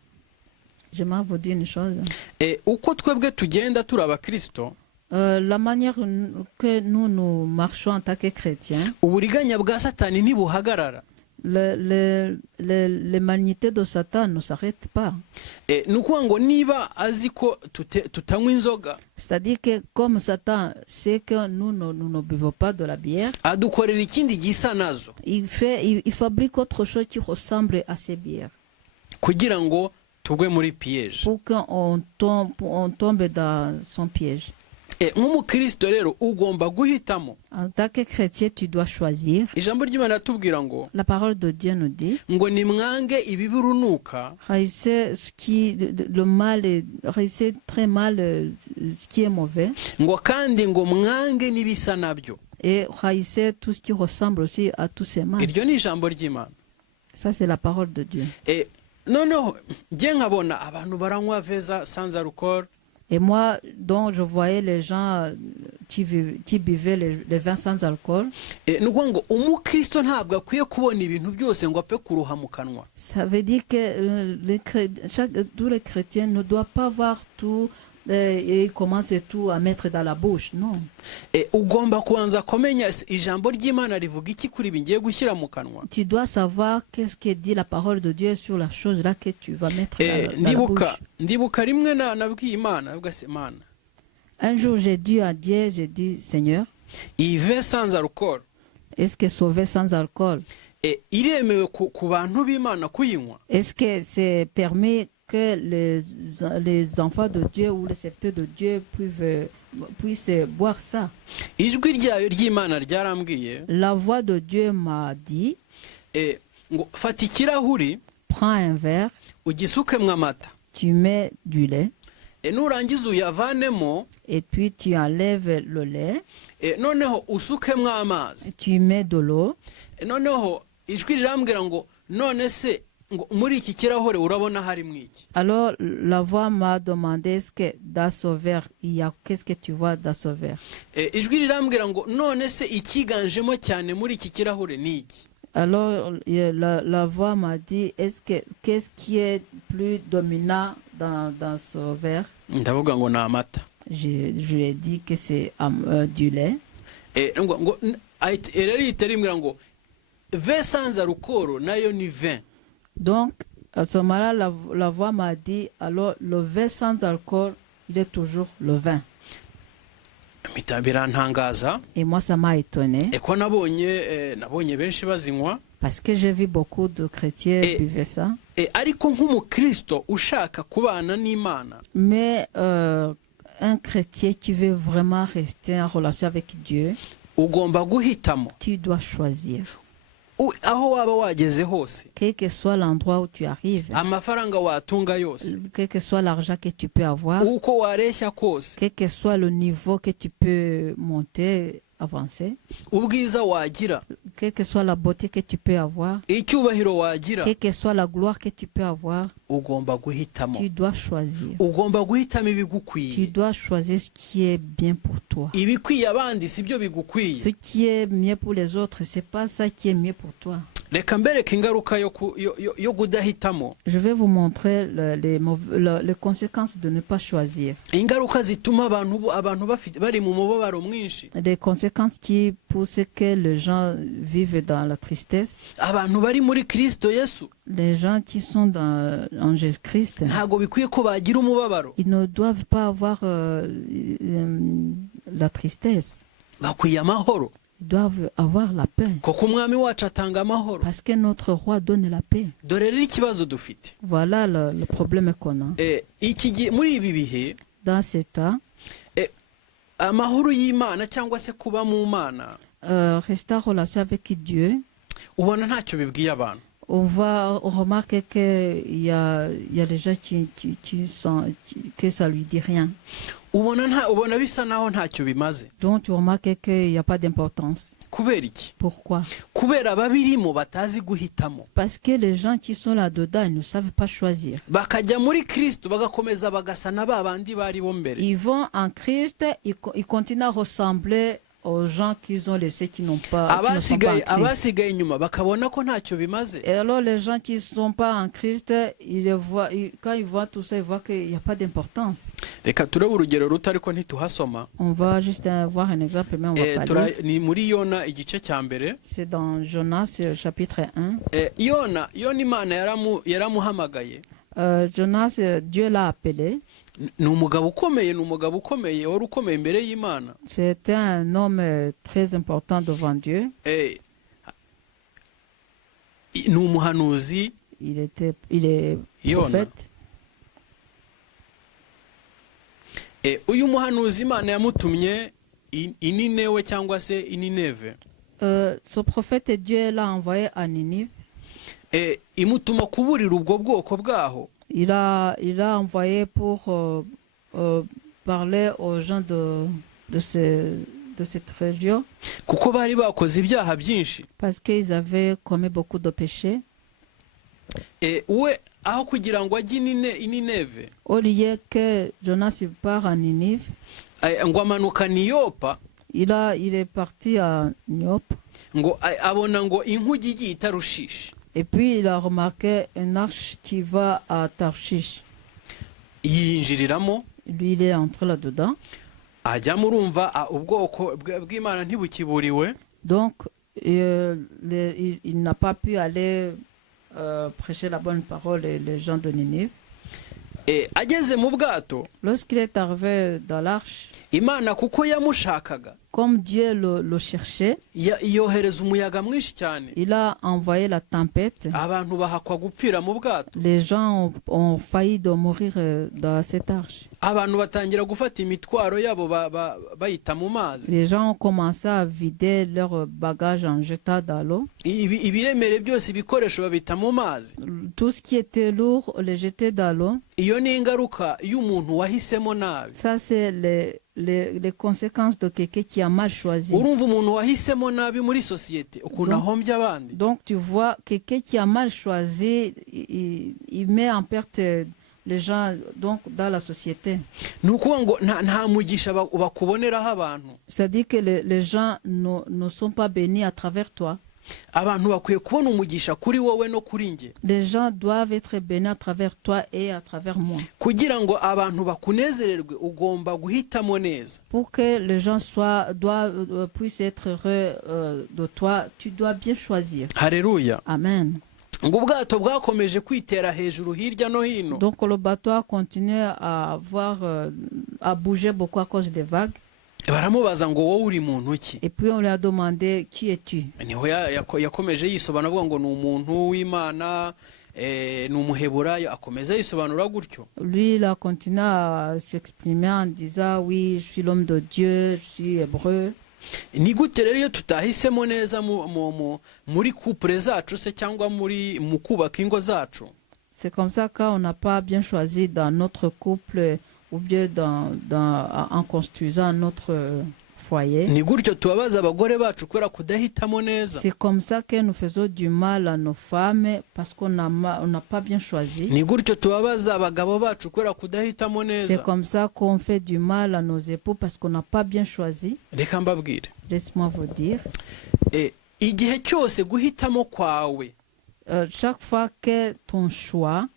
J'aimerais vous dire une chose. uko twebwe tugenda turi abakristo, La manière que nous marchons en tant que chrétiens, uburiganya bwa satani ntibuhagarara. les magnétés de Satan ne s'arrêtent pas. Ni ukuvuga ngo niba azi ko tutanywa inzoga, C'est-à-dire que comme Satan sait que nous ne buvons pas de la bière, adukorera ikindi gisa nazo il fabrique autre chose qui ressemble à ces bières kugira ngo tugwe muri piège. pour qu'on tombe dans son piège. Nk'umukristo rero ugomba guhitamo. En tant que chrétien, tu dois choisir. Ijambo ry'Imana tubwira ngo La parole de Dieu nous dit, ngo nimwange ibibirunuka, haïssez le mal, haïssez très mal ce qui est mauvais, ngo kandi ngo mwange n'ibisa nabyo. et haïssez tout ce qui ressemble aussi à tous ces mal. Iryo ni ijambo ry'Imana. Ça, c'est la parole de Dieu. Noneho njye nkabona abantu baranywa veza sans alcool. Et moi, donc, je voyais les gens qui buvaient les vins sans alcool. Ni ukuvuga ngo umukristo ntabwo akwiye kubona ibintu byose ngo apfe kuruha mu kanwa. Ça veut dire que tous les chrétiens ne doivent pas voir tout et commencer tout à mettre dans la bouche. Non. Ugomba kubanza kumenya ijambo ry'Imana rivuga iki kuri ibi ngiye gushyira mu kanwa. Tu dois savoir qu'est-ce que dit la parole de Dieu sur la chose là que tu vas mettre dans la bouche. Ndibuka rimwe nabwiye Imana, avuga se Imana. Un jour, j'ai dit à Dieu, j'ai dit, Seigneur, iyi vin sans alcool, est-ce que sauver sans alcool, iremewe ku bantu b'Imana kuyinywa? est-ce que c'est permis que les enfants de Dieu ou les serviteurs de Dieu puissent boire ça? Ijwi ryayo ry'Imana ryarambwiye, La voix de Dieu m'a dit, ngo fata ikirahuri, prends un verre, ugisukemwo amata, tu mets du lait, nurangiza uyavanemo, et puis tu enlèves le lait, noneho usukemwo amazi. tu mets de l'eau. Noneho ijwi rirambwira ngo none se ngo muri iki kirahure urabona harimo iki? Alors la voix m'a demandé, est-ce que dans ce verre, qu'est-ce que tu vois dans ce verre? Ijwi rirambwira ngo none se ikiganjemo cyane muri iki kirahure ni iki? Alors la voix m'a dit, qu'est-ce qui est plus dominant dans ce verre? Ndavuga ngo ni amata. Je lui ai dit que c'est du lait. Rero ihita rimbwira ngo vin sans alcool nayo ni vin. Donc à ce moment-là, la voix m'a dit, alors le vin sans alcool, il est toujours le vin. Birantangaza. Et moi, ça m'a étonné. Ko nabonye benshi bazinywa. Parce que j'ai vu beaucoup de chrétiens buvaient ça. Ariko nk'umukristo ushaka kubana n'Imana. Mais un chrétien qui veut vraiment rester en relation avec Dieu, ugomba guhitamo. Tu dois choisir. Aho waba wageze hose, quel que soit l'endroit où tu arrives, amafaranga watunga yose, quel que soit l'argent que tu peux avoir, uko wareshya kose, quel que soit le niveau que tu peux monter, avancer, ubwiza wagira, quelle que soit la beauté que tu peux avoir, icyubahiro wagira, quelle que soit la gloire que tu peux avoir, ugomba guhitamo. tu dois choisir. Ugomba guhitamo ibigukwiye. Tu dois choisir ce qui est bien pour toi. Ibikwiye abandi sibyo bigukwiye. Ce qui est mieux pour les autres, c'est pas ça qui est mieux pour toi. Reka mbereke ingaruka yo kudahitamo. Je vais vous montrer les conséquences de ne pas choisir. Ingaruka zituma abantu bari mu mubabaro mwinshi. Des conséquences qui poussent que les gens vivent dans la tristesse. Abantu bari muri Kristo Yesu, les gens qui sont en Jésus-Christ, ntago bikwiye ko bagira umubabaro. Ils ne doivent pas avoir la tristesse. Bakwiye amahoro. Ils doivent avoir la paix. Kuko umwami wacu atanga amahoro. Parce que notre roi donne la paix. Dore rero ikibazo dufite. Voilà le problème qu'on a. Muri ibi bihe, dans ces temps, amahoro y'Imana cyangwa se kuba mu Mana, rester en relation avec Dieu, ubona ntacyo bibwiye abantu. on remarque qu'il y a des gens que ça lui dit rien. ubona bisa naho ntacyo bimaze. Donc tu remarques qu'il n'y a pas d'importance. Kubera iki? Pourquoi? Kubera ababirimo batazi guhitamo. Parce que les gens qui sont là-dedans, ils ne savent pas choisir. Bakajya muri Kristo bagakomeza bagasa na babandi bari bo mbere. Ils vont en Christ, ils continuent à ressembler aux gens qu'ils ont laissés qui n'ont pas, qui ne sont pas en Christ. Abasigaye inyuma bakabona ko ntacyo bimaze. Et alors les gens qui ne sont pas en Christ, quand ils voient tout ça, ils voient qu'il n'y a pas d'importance. Reka turebe urugero ruto ariko ntituhasoma. On va juste voir un exemple, mais on va pas lire. Ni muri Yona igice cya mbere. C'est dans Jonas chapitre 1. Yona Imana yaramuhamagaye. Jonas, Dieu l'a appelé. Ni umugabo ukomeye wari ukomeye imbere y'Imana. C'était un homme très important devant Dieu. Ni umuhanuzi. Il est prophète. Uyu muhanuzi Imana yamutumye Ininewe cyangwa se Inineve. Ce prophète, Dieu l'a envoyé à Ninive. Imutuma kuburira ubwo bwoko bwaho. Il a envoyé pour parler aux gens de cette région. Kuko bari bakoze ibyaha byinshi. Parce qu'ils avaient commis beaucoup de péchés. We aho kugira ngo ajye Inineve. Au lieu que Jonas part à Ninive, ngo amanuka Yopa. il est parti à Yopa. Ngo abona ngo inkugi igiye itarushisha. Et puis il a remarqué une arche qui va à Tarshish. Yinjiriramo. Lui, il est entré là-dedans. Ajya murumva ubwoko bw'Imana ntibukiburiwe. Donc il n'a pas pu aller prêcher la bonne parole les gens de Ninive. Ageze mu bwato. Lorsqu'il est arrivé dans l'arche, Imana kuko yamushakaga. Comme Dieu le cherchait, yohereza umuyaga mwinshi cyane. Il a envoyé la tempête. Abantu bahakwa gupfira mu bwato. Les gens ont failli de mourir dans cette arche. Abantu batangira gufata imitwaro yabo bayita mu mazi. Les gens ont commencé à vider leurs bagages en jetant dans l'eau. Ibiremere byose ibikoresho babita mu mazi. Tout ce qui était lourd, les jeter dans l'eau. Iyo ni ingaruka y'umuntu wahisemo nabi. Ça c'est les conséquences de quelqu'un qui a mal choisi. Urumva umuntu wahisemo nabi muri société ukuntu ahombya abandi. Donc tu vois quelqu'un qui a mal choisi, il met en perte les gens donc dans la société. Nuko ngo nta mugisha bakuboneraho abantu. C'est-à-dire que les gens ne sont pas bénis à travers toi. Abantu bakwiye kubona umugisha kuri wowe no kuri nge. Les gens doivent être bénis à travers toi et à travers moi. Kugira ngo abantu bakunezererwe ugomba guhitamo neza. Pour que les gens puissent être heureux de toi, tu dois bien choisir. Alléluia. Amen. Ngo ubwato bwakomeje kwitera hejuru hirya no hino. Donc le bateau a continué à bouger beaucoup à cause des vagues. Baramubaza ngo wowe uri muntu ki. Et puis on lui a demandé qui es-tu. Niho yakomeje yisobanura avuga ngo ni umuntu w'Imana, ni umuheburayo, akomeza yisobanura gutyo. Lui il a continué à s'exprimer en disant oui, je suis l'homme de Dieu, je suis hébreu. Ni gute rero iyo tutahisemo neza muri couple zacu se cyangwa mu kubaka ingo zacu. C'est comme ça qu'on n'a pas bien choisi dans notre couple ou bien en construisant notre foyer. Ni gutyo tubabaza abagore bacu kubera kudahitamo neza. C'est comme ça que nous faisons du mal à nos femmes parce qu'on n'a pas bien choisi. Ni gutyo tubabaza abagabo bacu kubera kudahitamo neza. C'est comme ça qu'on fait du mal à nos époux parce qu'on n'a pas bien choisi. Reka mbabwire. Laisse-moi vous dire. Igihe cyose guhitamo kwawe. Chaque fois que ton choix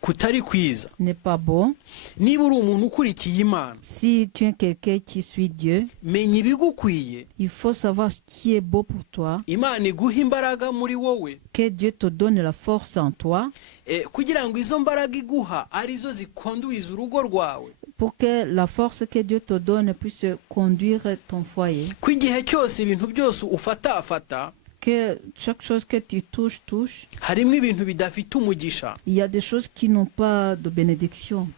kutari kwiza n'est pas bon, niba uri umuntu ukurikiye Imana, si tu es quelqu'un qui suit Dieu, menya ibigukwiye. Il faut savoir ce qui est beau pour toi. Imana iguha imbaraga muri wowe. Que Dieu te donne la force en toi. Kugira ngo izo mbaraga iguha arizo zikonduiza urugo rwawe. Pour que la force que Dieu te donne puisse conduire ton foyer. Kwigihe cyose ibintu byose ufata que chaque chose que tu touches, harimo ibintu bidafite umugisha. Il y a des choses qui n'ont pas de bénédiction.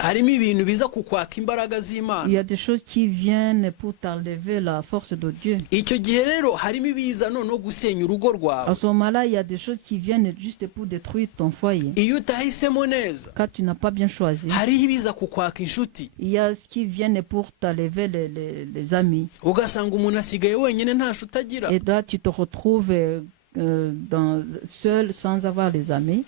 harimo ibintu biza kukwaka imbaraga Il y z'Imana. a des choses qui viennent pour t'enlever la force de Dieu. Icyo gihe rero harimo ibiza noneho gusenya urugo À rwawe. ce moment-là, il y a des choses qui viennent juste pour détruire ton foyer. Iyo utahisemo neza, Quand tu n'as pas bien choisi, hariho ibiza kukwaka inshuti. il y a ce qui viennent pour t'enlever les amis. Ugasanga umuntu asigaye wenyine nta nshuti agira. Et là, tu te retrouves seul sans avoir les amis.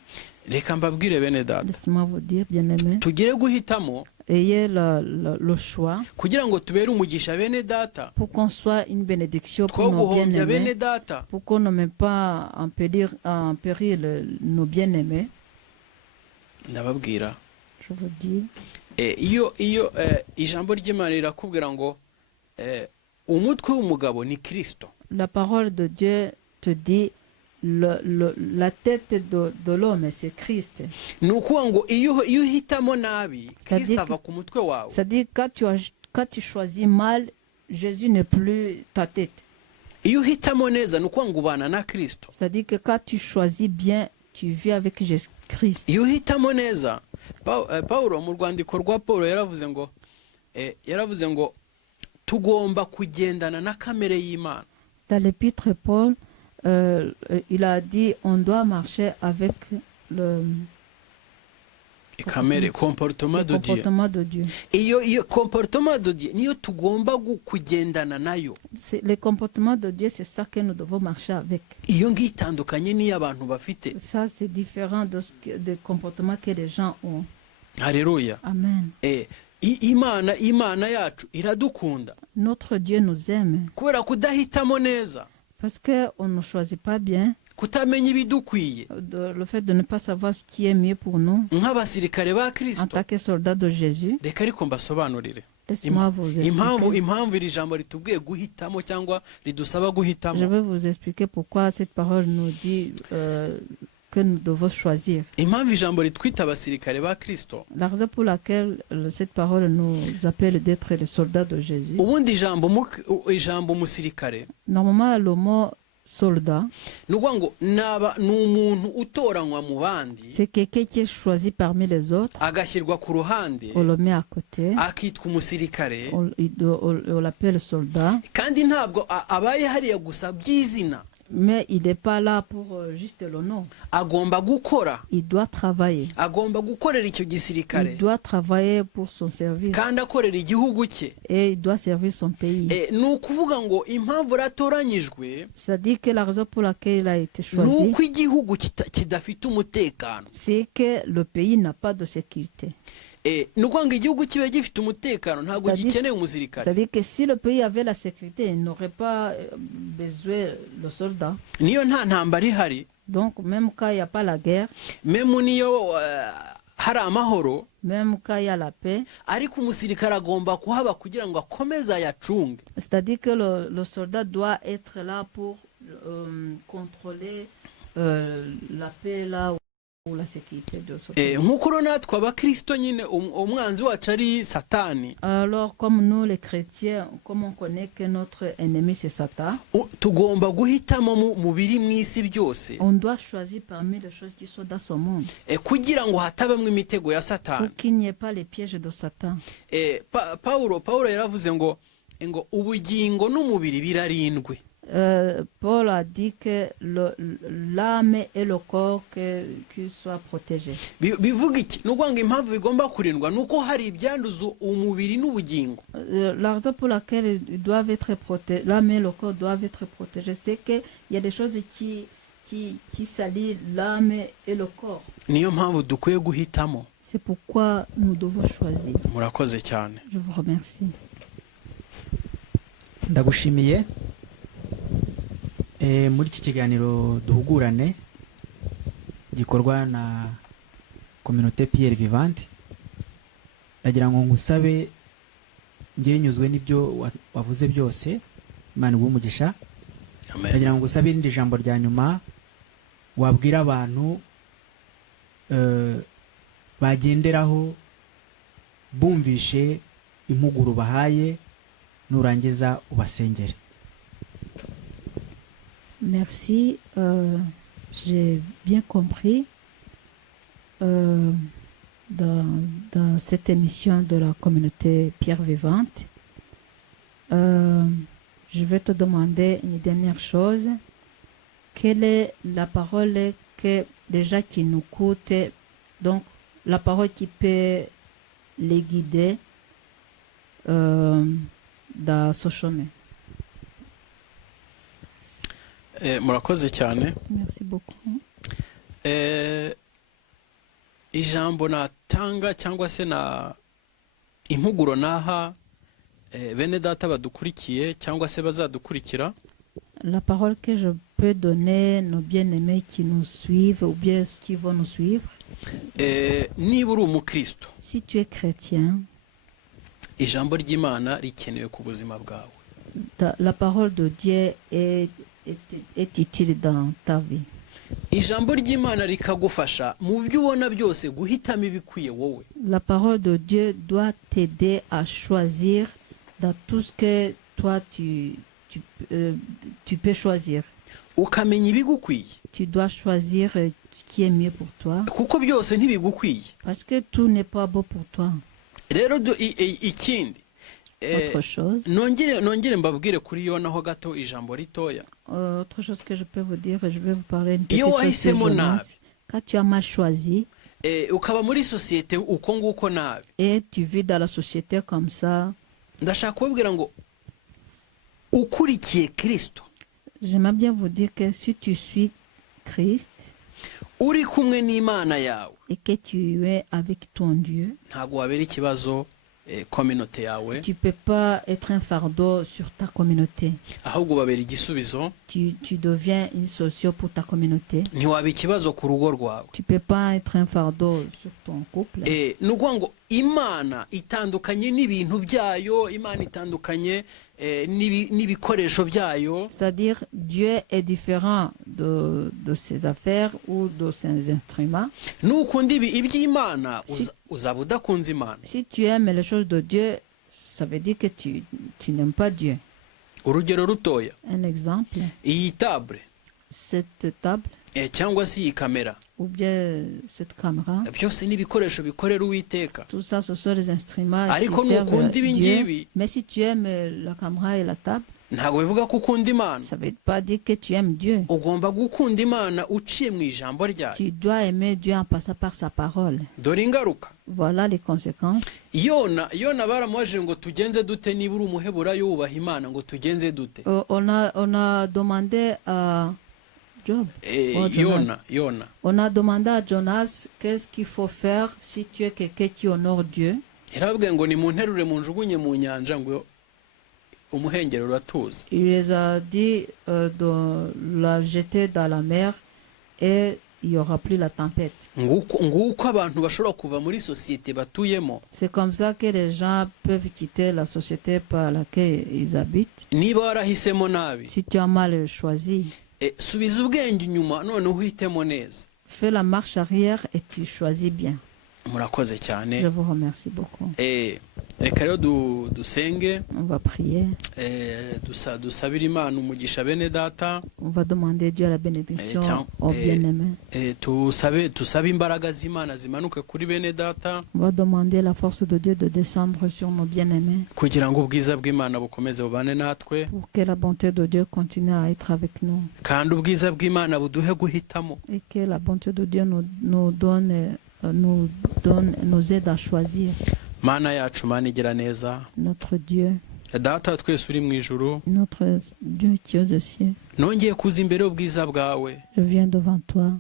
Reka mbabwire bene data, Laisse-moi vous dire, bien-aimés, tugire guhitamo ayez le choix kugira ngo tubere umugisha bene data, pour qu'on soit une bénédiction two pour nos guhombya bene bien-aimés, data. pour qu'on ne met pas en péril nos bien-aimés. Ndababwira, Je vous dis, iyo ijambo ry'Imana rirakubwira ngo umutwe w'umugabo ni Kristo. la parole de Dieu te dit, la tête de l'homme, c'est Christ. Ni ukuvuga ngo iyo uhitamo nabi, Kristo ava ku mutwe wawe. C'est-à-dire, quand tu choisis mal, Jésus n'est plus ta tête. Iyo uhitamo neza ni ukuvuga ngo ubana na Kristo. C'est-à-dire que quand tu choisis bien, tu vis avec Jésus-Christ. Iyo uhitamo neza, Pawulo mu rwandiko rwa Pawulo yaravuze ngo tugomba kugendana na kamere y'Imana. Dans l'épître Paul, il a dit on doit marcher avec le Kamere, comportement de Dieu. comportement de Dieu. Iyo comportement de Dieu niyo tugomba kugendana nayo. Le comportement de Dieu, c'est ça que nous devons marcher avec. Iyo ngiyo itandukanye n'iyo abantu bafite. Ça, c'est différent des comportements que les gens ont. Haleluya. Amen. Imana yacu iradukunda. Notre Dieu nous aime Kubera kudahitamo neza, parce qu'on ne choisit pas bien, kutamenya ibidukwiye le fait de ne pas savoir ce qui est mieux pour nous nk'abasirikare ba en Kristo. tant que soldats de Jésus. Reka ariko mbasobanurire Laisse-moi vous expliquer. impamvu iri jambo ritubwiye guhitamo cyangwa ridusaba Je guhitamo. vais vous expliquer pourquoi cette parole nous dit que nous devons choisir. Impamvu ijambo ritwita abasirikare ba Kristo, La raison pour laquelle cette parole nous appelle d'être les soldats de Jésus. ubundi ijambo umusirikare Normalement, le mot soldat, ni ukuvuga ngo ni umuntu utoranywa mu bandi, c'est quelqu'un qui est choisi parmi les autres. agashyirwa ku ruhande, On le met à côté. akitwa umusirikare, On l'appelle soldat. kandi ntabwo abaye hariya gusa by'izina. Mais il n'est pas là pour juste le nom. Agomba gukora, Il doit travailler. agomba gukorera icyo Il gisirikare doit travailler pour son service. kandi akorera igihugu cye. Et il doit servir son pays. Ni ukuvuga ngo impamvu ratoranyijwe C'est-à-dire que la raison pour laquelle il a été ni choisi, uko igihugu kidafite umutekano. c'est que le pays n'a pas de sécurité. Ni ukuvuga ngo igihugu kiba gifite umutekano ntabwo C'est-à-dire- gikeneye umusirikare. C'est-à-dire que si le pays avait la sécurité, il n'aurait pas besoin de soldats. Niyo nta ntambara ihari, Donc même quand il n'y a pas la guerre, memu niyo hari amahoro, même quand il y a la paix, ariko umusirikare agomba kuhaba kugira ngo akomeze ayacunge. c'est-à-dire que le soldat doit être là pour contrôler la paix là ou la sécurité de ce pays. Nk'uko rero natwe abakristo nyine umwanzi wacu ari Satani, Alors comme nous les chrétiens, comme on connaît que notre ennemi c'est Satan, tugomba guhitamo mu biri mu isi byose on doit choisir parmi les choses qui sont dans ce monde kugira ngo hatabamo imitego ya Satani. pour qu'il n'y ait pas les pièges de Satan. Pawulo yaravuze ngo ubugingo n'umubiri birarindwe. Paul a dit que l'âme et le corps qu'ils soient protégés. Bivuga iki? Ni ukuvuga ngo impamvu bigomba kurindwa ni uko hari ibyanduza umubiri n'ubugingo. La raison pour laquelle ils doivent être protégés, l'âme et le corps doivent être protégés, c'est qu'il y a des choses qui salissent l'âme et le corps. Niyo mpamvu dukwiye guhitamo. C'est pourquoi nous devons choisir. Murakoze cyane. Je vous remercie. ndagushimiye muri iki kiganiro duhugurane gikorwa na communauté Pierre Vivante. ndagira ngo ngusabe ngiye nyuzwe n'ibyo wavuze byose, Imana iguhe. Amen. ndagira ngo ngusabe irindi jambo rya nyuma wabwira abantu bagenderaho bumvishe impuguro bahaye, nurangiza ubasengere. Merci, j'ai bien compris. dans cette émission de la communauté Pierre Vivante. Je vais te demander une dernière chose. Quelle est la parole que déjà qui nous coûte, donc la parole qui peut les guider dans ce chemin? murakoze cyane. Merci beaucoup. Ijambo natanga cyangwa se na impuguro naha bene data badukurikiye cyangwa se bazadukurikira. La parole que je peux donner nos bien-aimés qui nous suivent ou bien ceux qui vont nous suivre. Niba uri umukristo, Si tu es chrétien, ijambo ry'Imana rikenewe ku buzima bwawe. la parole de Dieu est utile dans ta vie. Ijambo ry'Imana rikagufasha mu byo ubona byose guhitamo ibikwiye wowe. La parole de Dieu doit t'aider à choisir dans tout ce que toi tu peux choisir. Ukamenya ibigukwiye. Tu dois choisir ce qui est mieux pour toi. Kuko byose ntibigukwiye. Parce que tout n'est pas beau pour toi. Rero ikindi Autre chose. nongere mbabwire kuri Yona ho gato ijambo ritoya. Autre chose que je peux vous dire, je vais vous parler une petite Iyo chose sur wahisemo nabi, Jonas. Quand tu as mal choisi ukaba muri sosiyete uko nguko nabi, et tu vis dans la société comme ça, ndashaka kubabwira ngo ukurikiye Kristo, j'aimerais bien vous dire que si tu suis Christ uri kumwe n'Imana yawe, et que tu es avec ton Dieu, ntabwo wabera ikibazo communauté yawe, tu ne peux pas être un fardeau sur ta communauté. ahubwo babera igisubizo. Tu deviens une solution pour ta communauté. Ntiwaba ikibazo ku rugo rwawe. Tu ne peux pas être un fardeau sur ton couple. Ni ukuvuga ngo Imana itandukanye n'ibintu byayo, Imana itandukanye n'ibikoresho byayo. C'est-à-dire, Dieu est différent de ses affaires ou de ses instruments. Nukunda iby'Imana uzaba udakunze Imana. Si tu aimes les choses de Dieu, ça veut dire que tu n'aimes pas Dieu. Urugero rutoya, Un exemple, iyi table cette table cyangwa se iyi kamera, ou bien cette caméra, byose ni ibikoresho bikorera Uwiteka. tout ça, ce sont les instruments Ariko qui servent nukunda ibi Dieu. ngibi, Mais si tu aimes la caméra et la table, ntabwo bivuga ko ukunda Imana. ça ne veut pas dire que tu aimes Dieu. Ugomba gukunda Imana uciye mu ijambo ryayo. Tu dois aimer Dieu en passant par sa parole. Dore ingaruka. Voilà les conséquences. Yona baramubajije ngo tugenze dute niba uri umuheburayo wubaha Imana, ngo tugenze dute. On a demandé à Job. Yona On a demandé à Jonas qu'est-ce qu'il faut faire si tu es quelqu'un qui honore Dieu. yarababwiye ngo nimunterure munjugunye mu nyanja ngo umuhengeri uratuza. Il les a dit de la jeter dans la mer et il n'y aura plus la tempête. nguko abantu bashobora kuva muri sosiyete batuyemo. C'est comme ça que les gens peuvent quitter la société par laquelle ils habitent. Niba warahisemo nabi, Si tu as mal choisi, subiza ubwenge inyuma none uhitemo neza. fais la marche arrière et tu choisis bien. Murakoze cyane. Je vous remercie beaucoup. Reka rero dusenge, On va prier. dusabire Imana umugisha bene data. On va demander Dieu à la bénédiction aux bien-aimés. Tusabe imbaraga z'Imana zimanuke kuri bene data, On va demander la force de Dieu de descendre sur nos bien-aimés kugira ngo ubwiza bw'Imana bukomeze bubane natwe, pour que la bonté de Dieu continue à être avec nous kandi ubwiza bw'Imana buduhe guhitamo. et que la bonté de Dieu nous aide à choisir. Mana yacu, Mana igira neza, Notre Dieu, data twese uri mu ijuru, notre Dieu qui est aux cieux, nongeye kuza imbere y'ubwiza bwawe, je viens devant toi,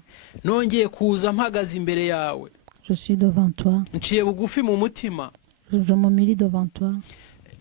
nongeye kuza mpagaze imbere yawe, je suis devant toi, nciye bugufi mu mutima. je m'humilie devant toi,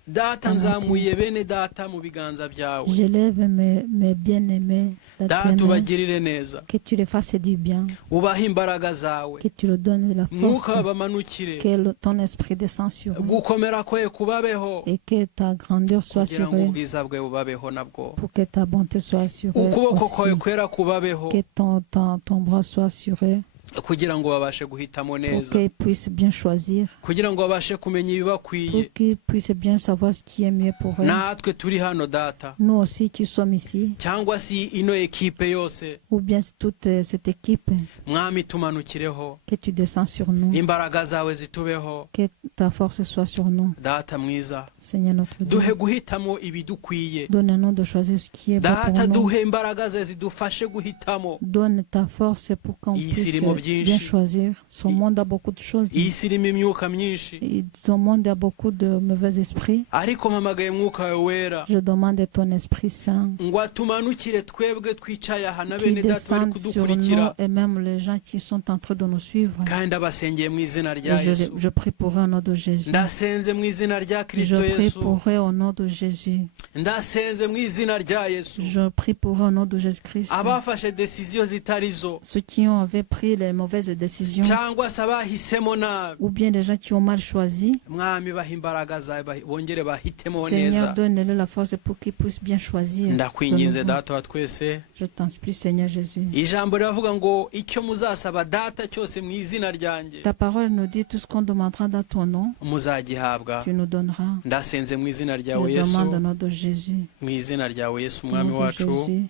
Data nzamuye bene data mu biganza byawe, j'élève mes bien-aimés, dans tes data mains, ubagirire neza, que tu les fasses du bien, ubaha imbaraga zawe, que tu leur donnes la mwuka force, bamanukire, que ton esprit descend sur eux gukomera kwe kubabeho, et que ta grandeur soit kugira sur ngo eux, ubwiza bwawe bubabeho nabwo, pour que ta bonté soit sur eux ukuboko kwawe aussi, kwera kubabeho, que ton bras soit sur eux, kugira ngo babashe guhitamo pour neza, qu'ils puissent bien choisir, kugira ngo babashe kumenya pour ibibakwiye. qu'ils puissent bien savoir ce qui est mieux pour eux. Natwe turi hano data, Nous aussi qui sommes ici, cyangwa si ino ekipe yose, ou bien toute cette équipe, mwami tumanukireho, que tu descends sur nous, imbaraga zawe zitubeho. que ta force soit sur nous. Data mwiza, Seigneur notre duhe Dieu, guhitamo ibidukwiye. donne-nous de choisir ce qui est bon Data pour nous. duhe imbaraga ze zidufashe guhitamo. Donne ta force pour qu'on Iyi puisse si irimo byinshi. bien choisir. Son monde a beaucoup de choses. Iyi si irimo imyuka myinshi, Et son monde a beaucoup de mauvais esprits. ariko mpamagaye mwuka wawe wera Je demande à ton Esprit Saint ngo atumanukire twebwe twicaye aha na qui bene data bari descende sur nous kudukurikira, et même les gens qui sont en train de nous suivre. kandi abasengeye mu izina rya Et Yesu. je prie pour eux au nom de Jésus. Ndasenze mu izina rya Je Kristo prie Yesu. pour eux au nom de Jésus. Ndasenze mu izina rya Yesu. Je prie pour eux au nom de Jésus-Christ. Abafashe decision zitari zo, Ceux qui avaient pris les mauvaises décisions cyangwa se abahisemo nabi, ou bien les gens qui ont mal choisi, mwami baha imbaraga zawe bongere bahitemo Seigneur, neza. donne-leur la force pour qu'ils puissent bien choisir. Ndakwinginze de nouveau. data wa twese, Je t'en supplie, Seigneur Jésus. ijambo riravuga ngo icyo muzasaba data cyose mu izina ryanjye Ta parole nous dit tout ce qu'on demandera dans ton nom, muzagihabwa. tu nous donneras. Ndasenze mu izina ryawe Je Yesu, demande au nom de Jésus. mu izina ryawe Yesu Au umwami nom de wacu. Jésus.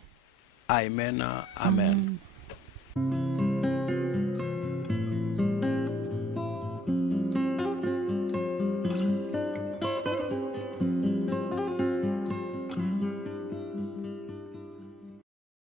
Amen. Amen. Amen.